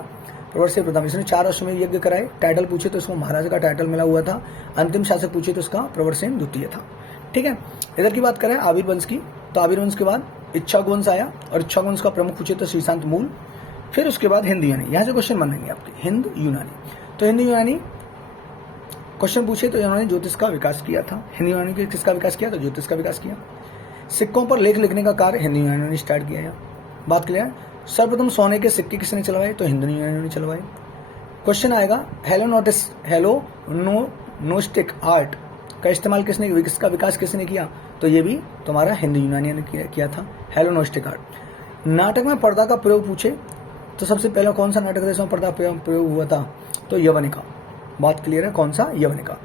प्रवरसेन प्रथम। इसने 4 अश्वमेध यज्ञ कराए। टाइटल पूछे तो इसको महाराज का टाइटल मिला हुआ था। अंतिम शासक पूछे तो इसका प्रवरसेन द्वितीय था। ठीक है। इधर की बात करें आभीर वंश की, तो आभीर वंश के बाद इच्छाक वंश आया, और इच्छाक वंश का प्रमुख पूछे तो श्रीशांत मूल। फिर उसके बाद हिंद यूनानी। यहाँ से क्वेश्चन बनेंगे आपके हिंद यूनानी। तो हिंद यूनानी क्वेश्चन पूछे तो इन्होंने ज्योतिष का विकास किया था। हिंद यूनानी के किसका विकास किया? तो ज्योतिष का विकास किया। सिक्कों पर लेख लिखने का कार्य हिंद यूनानी ने स्टार्ट किया। बात क्लियर है। सर्वप्रथम सोने के सिक्के किसने चलवाए? तो हिंद यूनानी ने चलवाए। क्वेश्चन आएगा हेलोनोस्टिक आर्ट का इस्तेमाल किसने, इसका विकास किसने किया? तो ये भी तुम्हारा हिंद यूनानी ने किया था, हेलोनोस्टिक आर्ट। नाटक में पर्दा का प्रयोग पूछे तो सबसे पहला कौन सा नाटक था जिसमें पर्दा प्रयोग हुआ था? तो यवनिका। बात क्लियर है, कौन सा? यवनिका।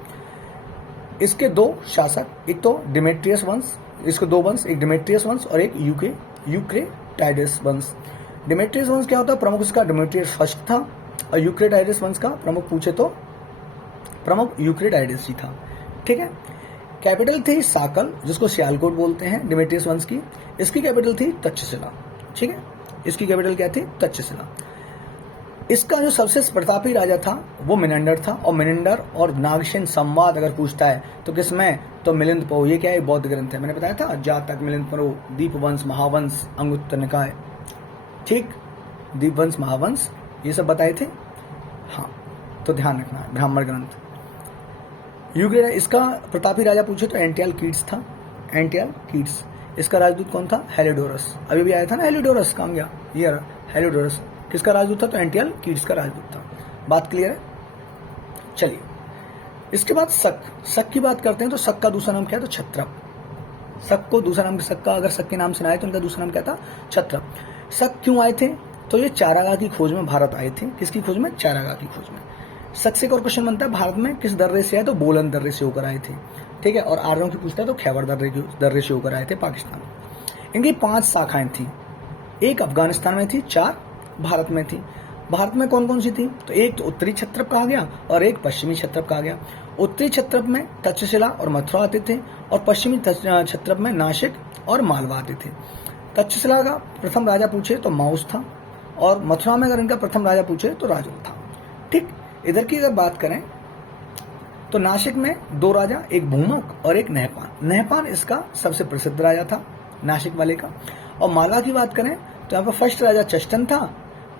इसके 2 शासक, एक तो डिमेट्रियस वंश, इसके 2 वंश, एक डिमेट्रियस वंश और एक यूक्रेटाइडस वंश। डिमेट्रियस वंश क्या होता है? प्रमुख इसका डिमेट्रियस फर्स्ट था, और यूक्रेटाइडस वंश का प्रमुख पूछे तो प्रमुख यूक्रेटाइडस ही था। ठीक है। कैपिटल थी साकल, जिसको सियालकोट बोलते हैं डिमेट्रियस वंश की। इसकी कैपिटल थी तक्षशिला। ठीक है। इसकी कैपिटल क्या थी? तक्षशिला। इसका जो सबसे प्रतापी राजा था वो मिनेंडर था, और मिनेंडर और नागसेन संवाद अगर पूछता है तो किसमें? तो मिलिंद पो, ये क्या है, बौद्ध ग्रंथ है। मैंने बताया था जातक, मिलिंद पो, दीपवंश, महावंश, अंगुत्तर निकाय, ठीक, दीपवंश, महावंश, ये सब बताए थे। हाँ, तो ध्यान रखना है। ब्राह्मण ग्रंथ, युग, इसका प्रतापी राजा पूछे तो एंटियल कीट्स था, एंटियल कीट्स। इसका राजदूत कौन था, हेलिडोरस, अभी भी आया था ना हेलिडोरस, काम गया, ये हेलिडोरस किसका राजदूत था, तो एंटियल कीट्स का राजदूत था। बात क्लियर है। चलिए, इसके बाद शक, शक की बात करते हैं। तो शक का दूसरा नाम क्या है, तो क्षत्रप। शक को दूसरा नाम, शक का अगर शक के नाम से ना आए तो उनका दूसरा नाम क्या था, क्षत्रप। शक क्यों आए थे, तो ये चारागाह की खोज में भारत आए थे। किसकी खोज में, चारागाह की खोज में। शक से एक और क्वेश्चन बनता है, भारत में किस दर्रे से आए, तो बोलन दर्रे से होकर आए थे, ठीक है। और आर्यों की पूछता है तो खैबर दर्रे से होकर आए थे पाकिस्तान। इनकी 5 शाखाएं थी, एक अफगानिस्तान में थी, 4 भारत में थी। भारत में कौन कौन सी थी, तो एक तो उत्तरी क्षत्रप कहा गया और एक पश्चिमी क्षत्रप कहा गया। उत्तरी क्षत्रप में तक्षशिला और मथुरा आते थे और पश्चिमी क्षत्रप में नासिक और मालवा आते थे। तक्षशिला का प्रथम राजा पूछे तो माउस था और मथुरा में अगर इनका प्रथम राजा पूछे तो राजुल था, ठीक। इधर की अगर बात करें तो नासिक में 2 राजा, एक भूमक और एक नहपान। नहपान इसका सबसे प्रसिद्ध राजा था, नासिक वाले का। और मालवा की बात करें तो यहाँ पर फर्स्ट राजा चष्टन था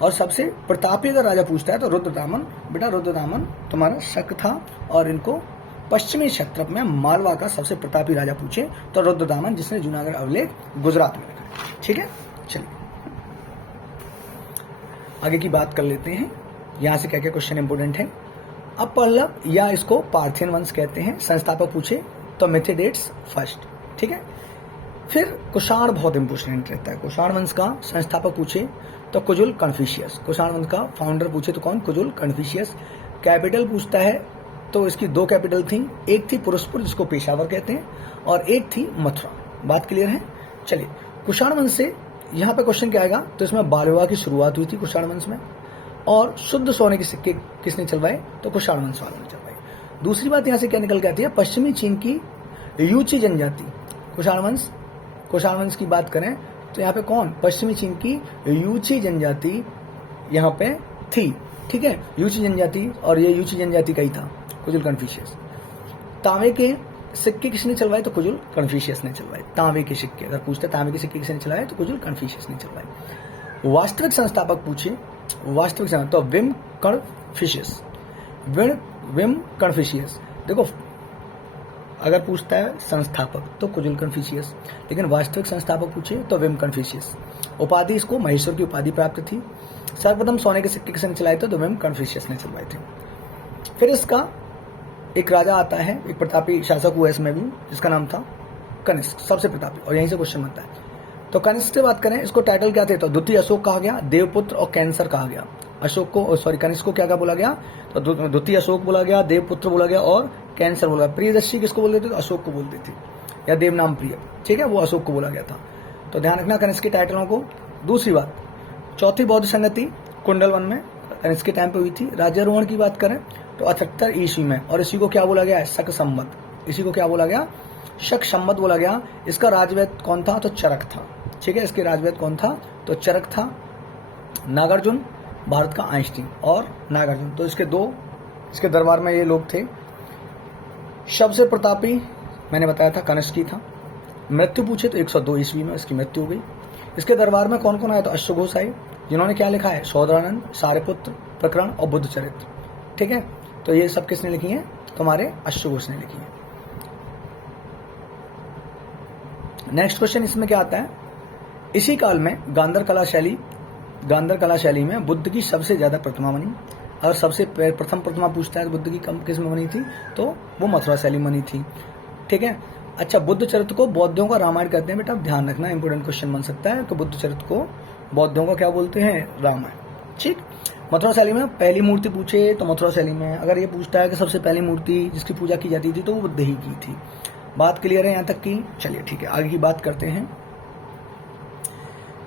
और सबसे प्रतापी अगर राजा पूछता है तो रुद्रदामन। बेटा रुद्रदामन तुम्हारा शक था और इनको पश्चिमी क्षत्रप में मालवा का सबसे प्रतापी राजा पूछे तो रुद्रदामन, जिसने जूनागढ़ अभिलेख गुजरात में लिखा है, ठीक है। चलिए आगे की बात कर लेते हैं, यहाँ से क्या क्या क्वेश्चन इंपोर्टेंट है। अब पल्लव या इसको पार्थियन वंश कहते हैं, संस्थापक पूछे तो मिथिलेट्स फर्स्ट, ठीक है। फिर कुषाण बहुत इंपोर्टेंट रहता है। कुषाण वंश का संस्थापक पूछे तो कुजुल कन्फ्यूशियस। कुषाण वंश का फाउंडर पूछे तो कौन, कुजुल कन्फ्यूशियस। कैपिटल पूछता है तो इसकी 2 कैपिटल थी, एक थी पुरुषपुर जिसको पेशावर कहते हैं और एक थी मथुरा। बात क्लियर है। चलिए, कुषाण वंश से यहाँ पे क्वेश्चन क्या आएगा, तो इसमें बाल विवाह की शुरुआत हुई थी कुषाण वंश में। और शुद्ध सोने के सिक्के किसने चलवाए, तो कुषाण वंश वालों ने चलवाए। दूसरी बात यहाँ से क्या निकल के आती है, पश्चिमी चीन की यूची जनजाति, कुषाण वंश की बात करें तो यहाँ पे कौन, पश्चिमी चीन की यूची जनजाति यहाँ पे थी, ठीक है। यूची जनजाति, और ये यूची जनजाति का ही था कुजुल कन्फ्यूशियस। तांबे के सिक्के किसने चलवाए, तो कुजुल कन्फ्यूशियस ने चलवाए। तांबे के सिक्के अगर पूछते तांबे के सिक्के किसने चलवाए, तो कुजुल कन्फ्यूशियस ने चलवाए। वास्तविक संस्थापक पूछे, वास्तविक तो विम कन्फ्यूशियस, विम कन्फ्यूशियस। देखो अगर पूछता है संस्थापक तो कुजुल कन्फ्यूशियस, लेकिन वास्तविक संस्थापक पूछे तो विम कन्फ्यूशियस। उपाधि इसको महेश्वर की उपाधि प्राप्त थी। सर्वप्रथम सोने के सिक्के किसने चलाए थे, तो विम कन्फ्यूशियस ने चलवाए थे। फिर इसका एक राजा आता है, एक प्रतापी शासक हुआ इसमें भी, जिसका नाम था कनिष्क, सबसे प्रतापी, और यहीं से क्वेश्चन बनता है। तो कनिष्क से बात करें, इसको टाइटल क्या थे, तो द्वितीय अशोक कहा गया, देवपुत्र और कैंसर कहा गया। अशोक को, सॉरी कनिष्क को क्या बोला गया, तो द्वितीय अशोक बोला गया, देवपुत्र बोला गया और कैंसर बोला गया। प्रियदर्शी किसको बोलते थे, तो अशोक को बोलते थे, या देवनाम प्रिय, ठीक है, वो अशोक को बोला गया था। तो ध्यान रखना कनिष्क के टाइटलों को। दूसरी बात, चौथी बौद्ध संगति कुंडलवन में कनिष्क के टाइम पे हुई थी। राज्यारोहण की बात करें तो 78 ईस्वी में, और इसी को क्या बोला गया है, शक संवत। इसी को क्या बोला गया, शक संवत बोला गया। इसका राजवैद्य कौन था, तो चरक था, ठीक है। इसके राजवैद्य कौन था, तो चरक था। नागार्जुन भारत का आइंस्टीन और नागार्जुन, तो इसके दरबार में ये लोग थे। सबसे प्रतापी मैंने बताया था कनिष्क की था। मृत्यु पूछे तो 102 ईस्वी में इसकी मृत्यु हो गई। इसके दरबार में कौन कौन आया, तो अश्वघोष आए, जिन्होंने क्या लिखा है, सौदरानंद, सारिपुत्र प्रकरण और बुद्ध चरित्र, ठीक है। तो ये सब किसने लिखी है, तुम्हारे अश्वघोष ने लिखी है। नेक्स्ट क्वेश्चन इसमें क्या आता है, इसी काल में गांधार कला शैली में बुद्ध की सबसे ज्यादा प्रतिमा बनी। और सबसे प्रथम प्रतिमा पूछता है बुद्ध की किस में बनी थी, तो वो मथुरा शैली में बनी थी, ठीक है। अच्छा, बुद्ध चरित्र को बौद्धों का रामायण कहते हैं। बेटा ध्यान रखना, इंपोर्टेंट क्वेश्चन बन सकता है कि बुद्ध चरित्र को बौद्धों का क्या बोलते हैं, रामायण, ठीक। मथुरा शैली में पहली मूर्ति पूछे तो मथुरा शैली में अगर ये पूछता है कि सबसे पहली मूर्ति जिसकी पूजा की जाती थी तो वो बुद्ध ही की थी। बात क्लियर है यहाँ तक की। चलिए ठीक है, आगे की बात करते हैं।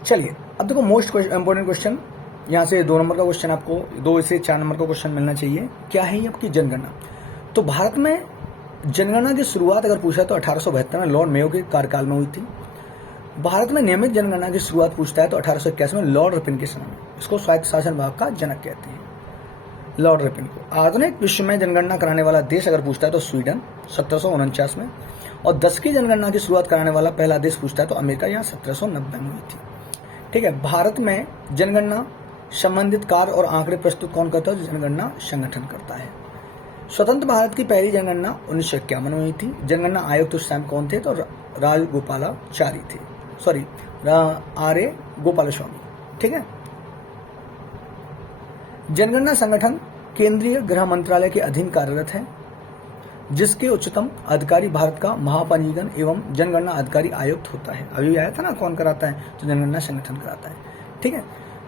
चलिए अब देखो मोस्ट इंपोर्टेंट क्वेश्चन, यहाँ से 2 नंबर का क्वेश्चन आपको 2 से 4 नंबर का क्वेश्चन मिलना चाहिए। क्या है ये आपकी जनगणना। तो भारत में जनगणना की शुरुआत अगर पूछा तो 1872 में लॉर्ड मेयो के कार्यकाल में हुई थी। भारत में नियमित जनगणना की शुरुआत पूछता है तो 1881 में लॉर्ड रिपन के समय में। इसको स्वायत्त शासन विभाग का जनक कहते हैं, लॉर्ड रिपन को। आधुनिक विश्व में जनगणना कराने वाला देश अगर पूछता है तो स्वीडन 1749 में, और 10 की जनगणना की शुरुआत कराने वाला पहला देश पूछता है तो अमेरिका, यहाँ 1790 में हुई थी। ठीक है, भारत में जनगणना संबंधित कार्य और आंकड़े प्रस्तुत कौन करता है? जो जनगणना संगठन करता है। स्वतंत्र भारत की पहली जनगणना 1951 में हुई थी। जनगणना आयुक्त उस टाइम कौन थे? तो राजगोपालाचारी थे, सॉरी आर्य गोपालस्वामी। ठीक है, जनगणना संगठन केंद्रीय गृह मंत्रालय के अधीन कार्यरत है, जिसके उच्चतम अधिकारी भारत का महापंजीकरण एवं जनगणना अधिकारी आयुक्त होता है। अभी आया था ना कौन कराता है? तो जनगणना संगठन कराता है। ठीक है,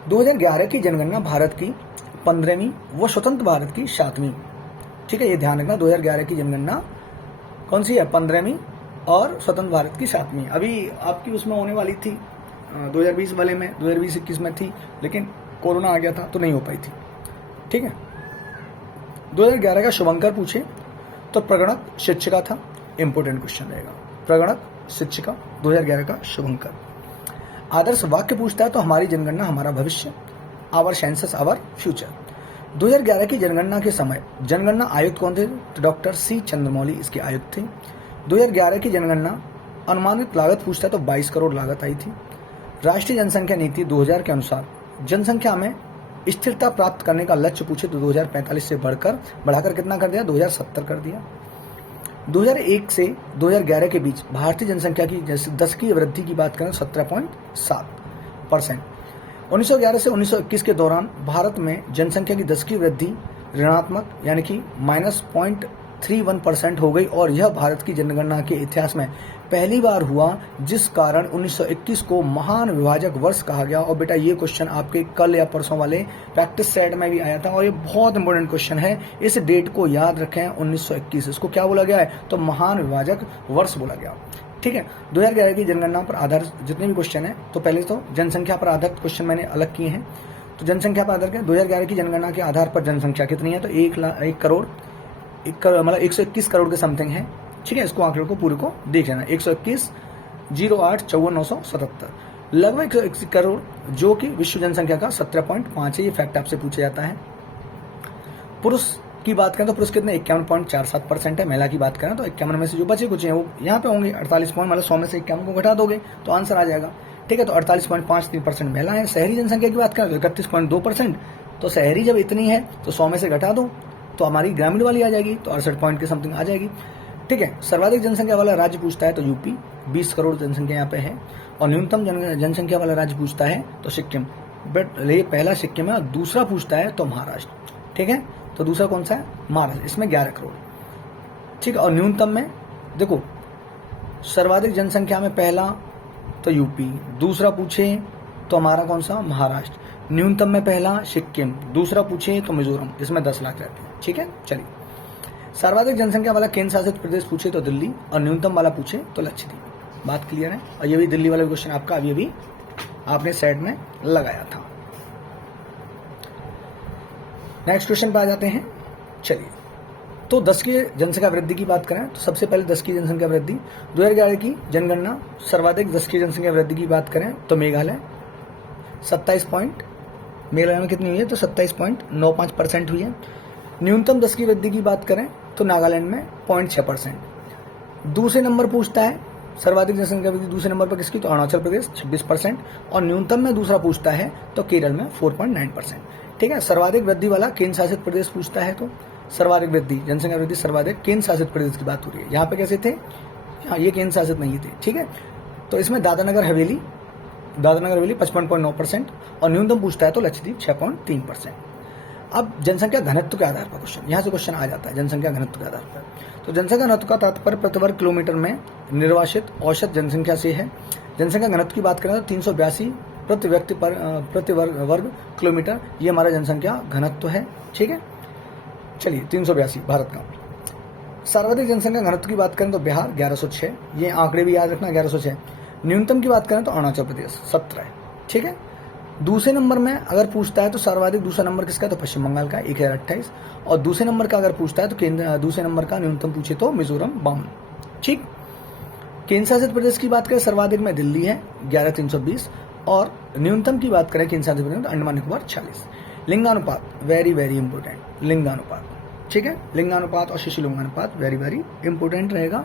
2011 की जनगणना भारत की 15वीं व स्वतंत्र भारत की 7वीं। ठीक है, ये ध्यान रखना, 2011 की जनगणना कौन सी है? 15वीं और स्वतंत्र भारत की 7वीं। अभी आपकी उसमें होने वाली थी 2020 वाले में, 2020-21 में थी, लेकिन कोरोना आ गया था तो नहीं हो पाई थी। ठीक है, 2011 का शुभंकर पूछे तो प्रगणक शिक्षिका था, इंपोर्टेंट क्वेश्चन रहेगा। प्रगणक शिक्षिका 2011 का शुभंकर। आदर्श वाक्य पूछता है तो हमारी जनगणना हमारा भविष्य, आवर सेंसस आवर फ्यूचर। 2011 की जनगणना के समय जनगणना आयुक्त कौन थे? तो डॉक्टर सी चंद्रमौली इसके आयुक्त थे। 2011 की जनगणना अनुमानित लागत पूछता है तो 22 करोड़ लागत आई थी। राष्ट्रीय जनसंख्या नीति 2000 के अनुसार जनसंख्या में स्थिरता प्राप्त करने का लक्ष्य पूछे तो 2045 से बढ़ाकर कितना कर दिया? 2070 कर दिया। 2001 से 2011 के बीच भारतीय जनसंख्या की 10 की वृद्धि की बात करें 17.7%। 1911 से 1921 के दौरान भारत में जनसंख्या की 10 की वृद्धि ऋणात्मक यानी कि -0.31% हो गई और यह भारत की जनगणना के इतिहास में पहली बार हुआ, जिस कारण 1921 को महान विभाजक वर्ष कहा गया। और बेटा ये क्वेश्चन आपके कल या परसों वाले प्रैक्टिस सेट में भी आया था और ये बहुत इंपॉर्टेंट क्वेश्चन है, इस डेट को याद रखें। 1921 इसको क्या बोला गया है? तो महान विभाजक वर्ष बोला गया। ठीक है, 2011 की जनगणना पर आधारित जितने भी क्वेश्चन है, तो पहले तो जनसंख्या पर आधारित क्वेश्चन मैंने अलग किए हैं। तो जनसंख्या पर आधारित 2011 की जनगणना के आधार पर जनसंख्या कितनी है? तो 1 करोड़ मतलब 121 करोड़ के समथिंग है। ठीक है, इसको आंकड़े को पूरे को देख लेना। 121,08,54,977 लगभग 121 करोड़, जो कि विश्व जनसंख्या का 17.5 है। ये फैक्ट आपसे पूछा जाता है। पुरुष की बात करें तो पुरुष कितने? 51.47% है। महिला की बात करें तो 51 में से जो बचे कुछ हैं वो यहाँ पे होंगे 48 मतलब 100 में से 51 को घटा दोगे तो आंसर आ जाएगा। ठीक है, तो 48.53% महिला है। शहरी जनसंख्या की बात करें तो 31.2%। तो शहरी जब इतनी है तो 100 में से घटा दो तो हमारी ग्रामीण वाली आ जाएगी, तो 68 पॉइंट के समथिंग आ जाएगी। ठीक है, सर्वाधिक जनसंख्या वाला राज्य पूछता है तो यूपी, 20 करोड़ जनसंख्या यहाँ पे है। और न्यूनतम जनसंख्या वाला राज्य पूछता है तो सिक्किम, बट ये पहला सिक्किम है और दूसरा पूछता है तो महाराष्ट्र। ठीक है, तो दूसरा कौन सा है? महाराष्ट्र, इसमें 11 करोड़। ठीक है, और न्यूनतम में देखो सर्वाधिक जनसंख्या में पहला तो यूपी, दूसरा पूछे तो हमारा कौन सा? महाराष्ट्र, न्यूनतम में पहला सिक्किम, दूसरा पूछे तो मिजोरम, इसमें 10 लाख रहते हैं। ठीक है, चलिए सर्वाधिक जनसंख्या वाला केंद्र शासित प्रदेश पूछे तो दिल्ली और न्यूनतम वाला पूछे तो लक्षद्वीप। बात क्लियर है? और ये भी दिल्ली वाला क्वेश्चन आपका अभी आपने सेट में लगाया था। नेक्स्ट क्वेश्चन पे आ जाते हैं। चलिए, तो 10 की जनसंख्या वृद्धि की बात करें तो सबसे पहले 10 की जनसंख्या वृद्धि 2011 की जनगणना सर्वाधिक 10 की जनसंख्या वृद्धि की बात करें तो मेघालय 27 पॉइंट, मेघालय में कितनी हुई है? तो 27.95% हुई है। न्यूनतम 10 की वृद्धि की बात करें तो नागालैंड में 0.6%। दूसरे नंबर पूछता है सर्वाधिक जनसंख्या वृद्धि दूसरे नंबर पर किसकी? तो अरुणाचल प्रदेश 26%। और न्यूनतम में दूसरा पूछता है तो केरल में 4.9%। ठीक है, सर्वाधिक वृद्धि वाला केंद्र शासित प्रदेश पूछता है तो सर्वाधिक वृद्धि जनसंख्या वृद्धि सर्वाधिक केंद्र शासित प्रदेश की बात हो रही है। यहाँ पे कैसे थे? हाँ, ये केंद्र शासित नहीं थे। ठीक है, तो इसमें दादरा नगर हवेली 55.9% और न्यूनतम पूछता है तो लक्षद्वीप 6.3%। अब जनसंख्या घनत्व के आधार पर क्वेश्चन, यहाँ से क्वेश्चन आ जाता है जनसंख्या घनत्व के आधार पर। तो जनसंख्या घनत्व का तात्पर्य प्रति वर्ग किलोमीटर में निर्वासित औसत जनसंख्या से है। जनसंख्या घनत्व की बात करें तो 382 प्रति व्यक्ति पर प्रति वर्ग किलोमीटर, ये हमारा जनसंख्या घनत्व है। ठीक है, चलिए 382 भारत का। सर्वाधिक जनसंख्या घनत्व की बात करें तो बिहार 1106, ये आंकड़े भी याद रखना 1106। न्यूनतम की बात करें तो अरुणाचल प्रदेश 17 है। ठीक है, दूसरे नंबर में अगर पूछता है तो सर्वाधिक दूसरा नंबर किसका? तो पश्चिम बंगाल का 1028। और दूसरे नंबर का अगर पूछता है तो दूसरे नंबर का न्यूनतम पूछे तो मिजोरम 52। ठीक, केंद्र शासित प्रदेश की बात करें सर्वाधिक में दिल्ली है 11320 और न्यूनतम की बात करें केंद्र शासित प्रदेश तो अंडमान निकोबार 46। लिंगानुपात वेरी वेरी इंपॉर्टेंट, लिंगानुपात। ठीक है, लिंगानुपात और शिशु लिंगानुपात वेरी वेरी इंपॉर्टेंट रहेगा।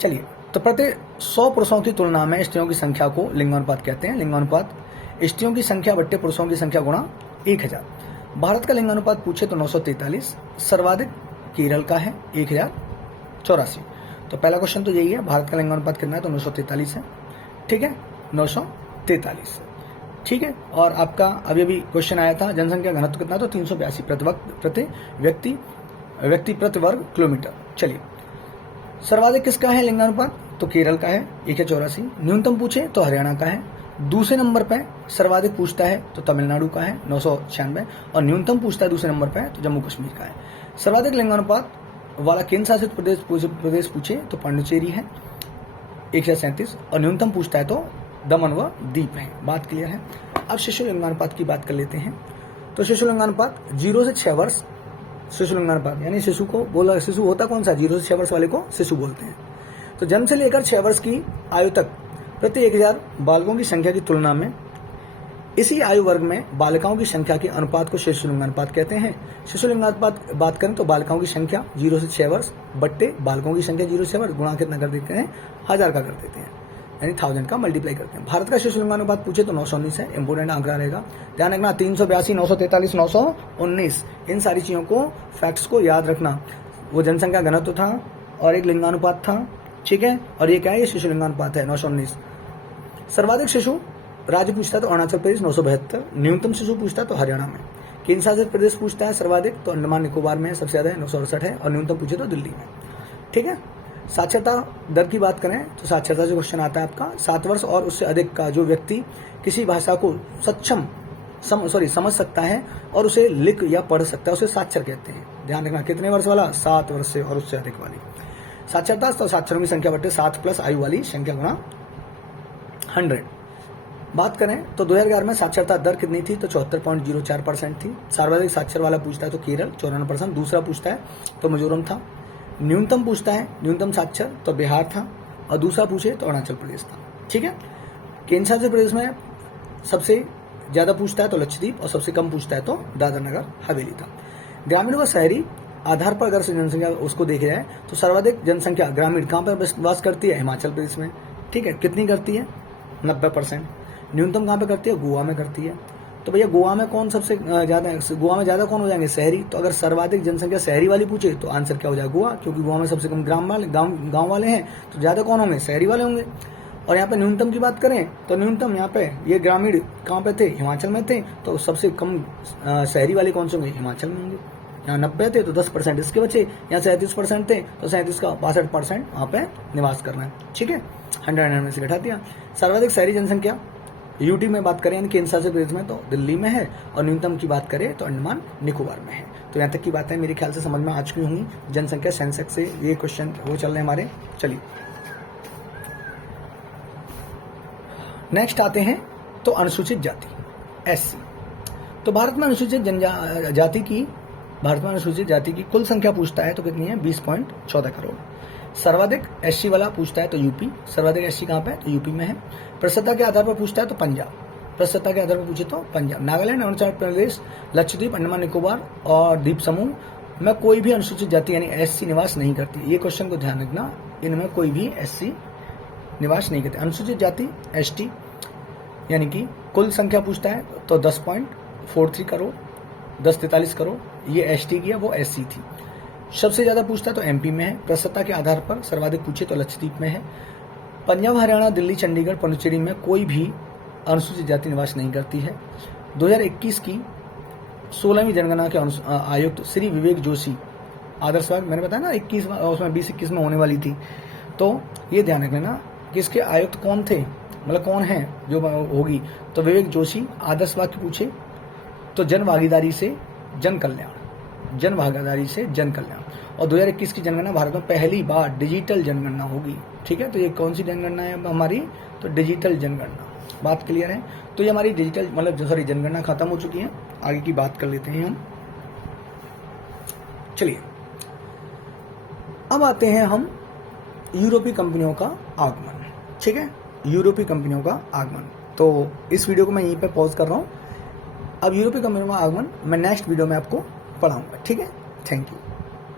चलिए, तो प्रति 100 पुरुषों की तुलना में स्त्रियों की संख्या को लिंगानुपात कहते हैं। लिंगानुपात स्त्रियों की संख्या बट्टे पुरुषों की संख्या गुणा 1000। भारत का लिंगानुपात पूछे तो 943, सर्वाधिक केरल का है 1084। तो पहला क्वेश्चन तो यही है, भारत का लिंगानुपात कितना है, तो 943 है। ठीक है, 943। ठीक है, और आपका अभी अभी क्वेश्चन आया था जनसंख्या घनत्व कितना, तो 382 प्रति व्यक्ति प्रति वर्ग किलोमीटर। चलिए, सर्वाधिक किसका है लिंगानुपात, तो केरल का है 184। न्यूनतम पूछे तो हरियाणा का है। दूसरे नंबर पे सर्वाधिक पूछता है तो तमिलनाडु का है 996, और न्यूनतम पूछता है दूसरे नंबर पे तो जम्मू कश्मीर का है। सर्वाधिक लिंगानुपात वाला केंद्र शासित प्रदेश पूछे तो पांडिचेरी है 137, और न्यूनतम पूछता है तो दमन व दीप है। बात क्लियर है। अब शिशु लिंगानुपात की बात कर लेते हैं। तो शिशु लिंगानुपात 0 से 6 वर्ष शिशु लिंगानुपात, यानी शिशु को बोला, शिशु होता कौन सा, 0 से 6 वर्ष वाले को शिशु बोलते हैं। तो जन्म से लेकर 6 वर्ष की आयु तक प्रति 1000 बालकों की संख्या की तुलना में इसी आयु वर्ग में बालिकाओं की संख्या के अनुपात को शिशु लिंगानुपात कहते हैं। शिशु लिंगानुपात बात करें तो बालिकाओं की संख्या 0 से 6 वर्ष बट्टे बालकों की संख्या 0 से 6 वर्ष गुणा कितना कर देते हैं, 1000 का कर देते हैं, यानी 1000 का मल्टीप्लाई करते हैं। भारत का शिशु लिंगानुपात पूछे तो 919 है, इंपोर्टेंट आंकड़ा रहेगा, ध्यान रखना। 382, 943, 919, इन सारी चीज़ों को, फैक्ट्स को याद रखना। वो जनसंख्या घनत्व था और एक लिंगानुपात था, ठीक है, और ये क्या है, ये शिशु लिंगानुपात है 919। सर्वाधिक शिशु राज्य पूछता है तो अरुणाचल प्रदेश 972, न्यूनतम शिशु पूछता है तो हरियाणा में। केंद्र शासित प्रदेश पूछता है सर्वाधिक तो अंडमान निकोबार में सबसे ज्यादा है 968 है, और न्यूनतम पूछे तो दिल्ली में। ठीक है, साक्षरता दर की बात करें तो साक्षरता जो क्वेश्चन आता है आपका, 7 वर्ष और उससे अधिक का जो व्यक्ति किसी भाषा को समझ सकता है और उसे लिख या पढ़ सकता है, उसे साक्षर कहते हैं। ध्यान रखना, कितने वर्ष वाला, 7 वर्ष से और उससे अधिक वाली साक्षरता। तो साक्षरों की संख्या बटे 7 प्लस आयु वाली संख्या गुणा 100। बात करें तो 2011 में साक्षरता दर कितनी थी, तो 74.04% थी। सर्वाधिक साक्षर वाला पूछता है तो केरल 54%, दूसरा पूछता है तो मिजोरम था। न्यूनतम पूछता है, न्यूनतम साक्षर तो बिहार था, और दूसरा पूछे तो अरुणाचल प्रदेश था। ठीक है, केंद्र शासित प्रदेश में सबसे ज्यादा पूछता है तो लक्षद्वीप, और सबसे कम पूछता है तो दादरा नगर हवेली था। ग्रामीण व शहरी आधार पर अगर जनसंख्या उसको देखे जाए तो सर्वाधिक जनसंख्या ग्रामीण कहाँ पर वास करती है, हिमाचल प्रदेश में। ठीक है, कितनी करती है, 90%। न्यूनतम कहाँ पे करती है, गोवा में करती है। तो भैया गोवा में कौन सबसे ज्यादा है, गोवा में ज्यादा कौन हो जाएंगे, शहरी। तो अगर सर्वाधिक जनसंख्या शहरी वाली पूछे तो आंसर क्या हो जाएगा, गोवा, क्योंकि गोवा में सबसे कम गांव वाले हैं, तो ज्यादा कौन होंगे, शहरी वाले होंगे। और यहाँ पे न्यूनतम की बात करें तो न्यूनतम यहाँ पे ये ग्रामीण कहाँ पे थे, हिमाचल में थे, तो सबसे कम शहरी वाले कौन से होंगे, हिमाचल में होंगे। यहाँ 90 थे तो 10% इसके बचे, यहाँ 37% थे तो 37 का 62% वहाँ पे निवास करना है। ठीक है, 100 में से घटा दिया। सर्वाधिक शहरी जनसंख्या यूटी में बात करें यानी केंद्र शासित प्रदेश में तो दिल्ली में है, और न्यूनतम की बात करें तो अंडमान निकोबार में है। तो यहाँ तक की बातें मेरे ख्याल से समझ में आ चुकी होंगी। जनसंख्या सेंसेक्स से ये क्वेश्चन वो चल रहे हैं हमारे। चलिए नेक्स्ट आते हैं तो अनुसूचित जाति एससी। तो भारत में अनुसूचित जाति की कुल संख्या पूछता है तो कितनी है, 20.14 करोड़। सर्वाधिक एससी वाला पूछता है तो यूपी, सर्वाधिक एससी कहाँ पे है, तो यूपी में है। प्रस्तुता के आधार पर पूछता है तो पंजाब, प्रस्तुता के आधार पर पूछे तो पंजाब। नागालैंड, अरुणाचल प्रदेश, लक्षद्वीप, अंडमान निकोबार और द्वीप समूह में कोई भी अनुसूचित जाति यानी एससी निवास नहीं करती। ये क्वेश्चन को ध्यान रखना, इनमें कोई भी एससी निवास नहीं करते। अनुसूचित जाति एसटी यानी कि कुल संख्या पूछता है तो 10.43 करोड़, 1043 करोड़ ये एसटी की है, वो एससी थी। सबसे ज्यादा पूछता है तो एमपी में है। प्रस्तुता के आधार पर सर्वाधिक पूछे तो लक्षद्वीप में है। पंजाब, हरियाणा, दिल्ली, चंडीगढ़, पुडुचेरी में कोई भी अनुसूचित जाति निवास नहीं करती है। 2021 की 16वीं जनगणना के आयुक्त श्री विवेक जोशी आदर्शवाद, मैंने बताया ना 21 उसमें 20-21 में होने वाली थी, तो ये ध्यान रखना कि इसके आयुक्त कौन थे, मतलब कौन है जो होगी, तो विवेक जोशी। आदर्शवाद की पूछे तो जन भागीदारी से जन कल्याण, जन भागीदारी से जन कल्याण। और 2021 की जनगणना भारत में पहली बार डिजिटल जनगणना होगी। ठीक है, तो ये कौन सी जनगणना है हमारी, तो डिजिटल जनगणना। बात क्लियर है। तो ये हमारी डिजिटल मतलब जनगणना खत्म हो चुकी है। आगे की बात कर लेते हैं हम। चलिए अब आते हैं हम यूरोपीय कंपनियों का आगमन। ठीक है, यूरोपीय कंपनियों का आगमन। तो इस वीडियो को मैं यहीं पे पॉज कर रहा हूं। अब यूरोपीय कंपनियों का आगमन मैं नेक्स्ट वीडियो में आपको पढ़ाऊंगा। ठीक है, थैंक यू।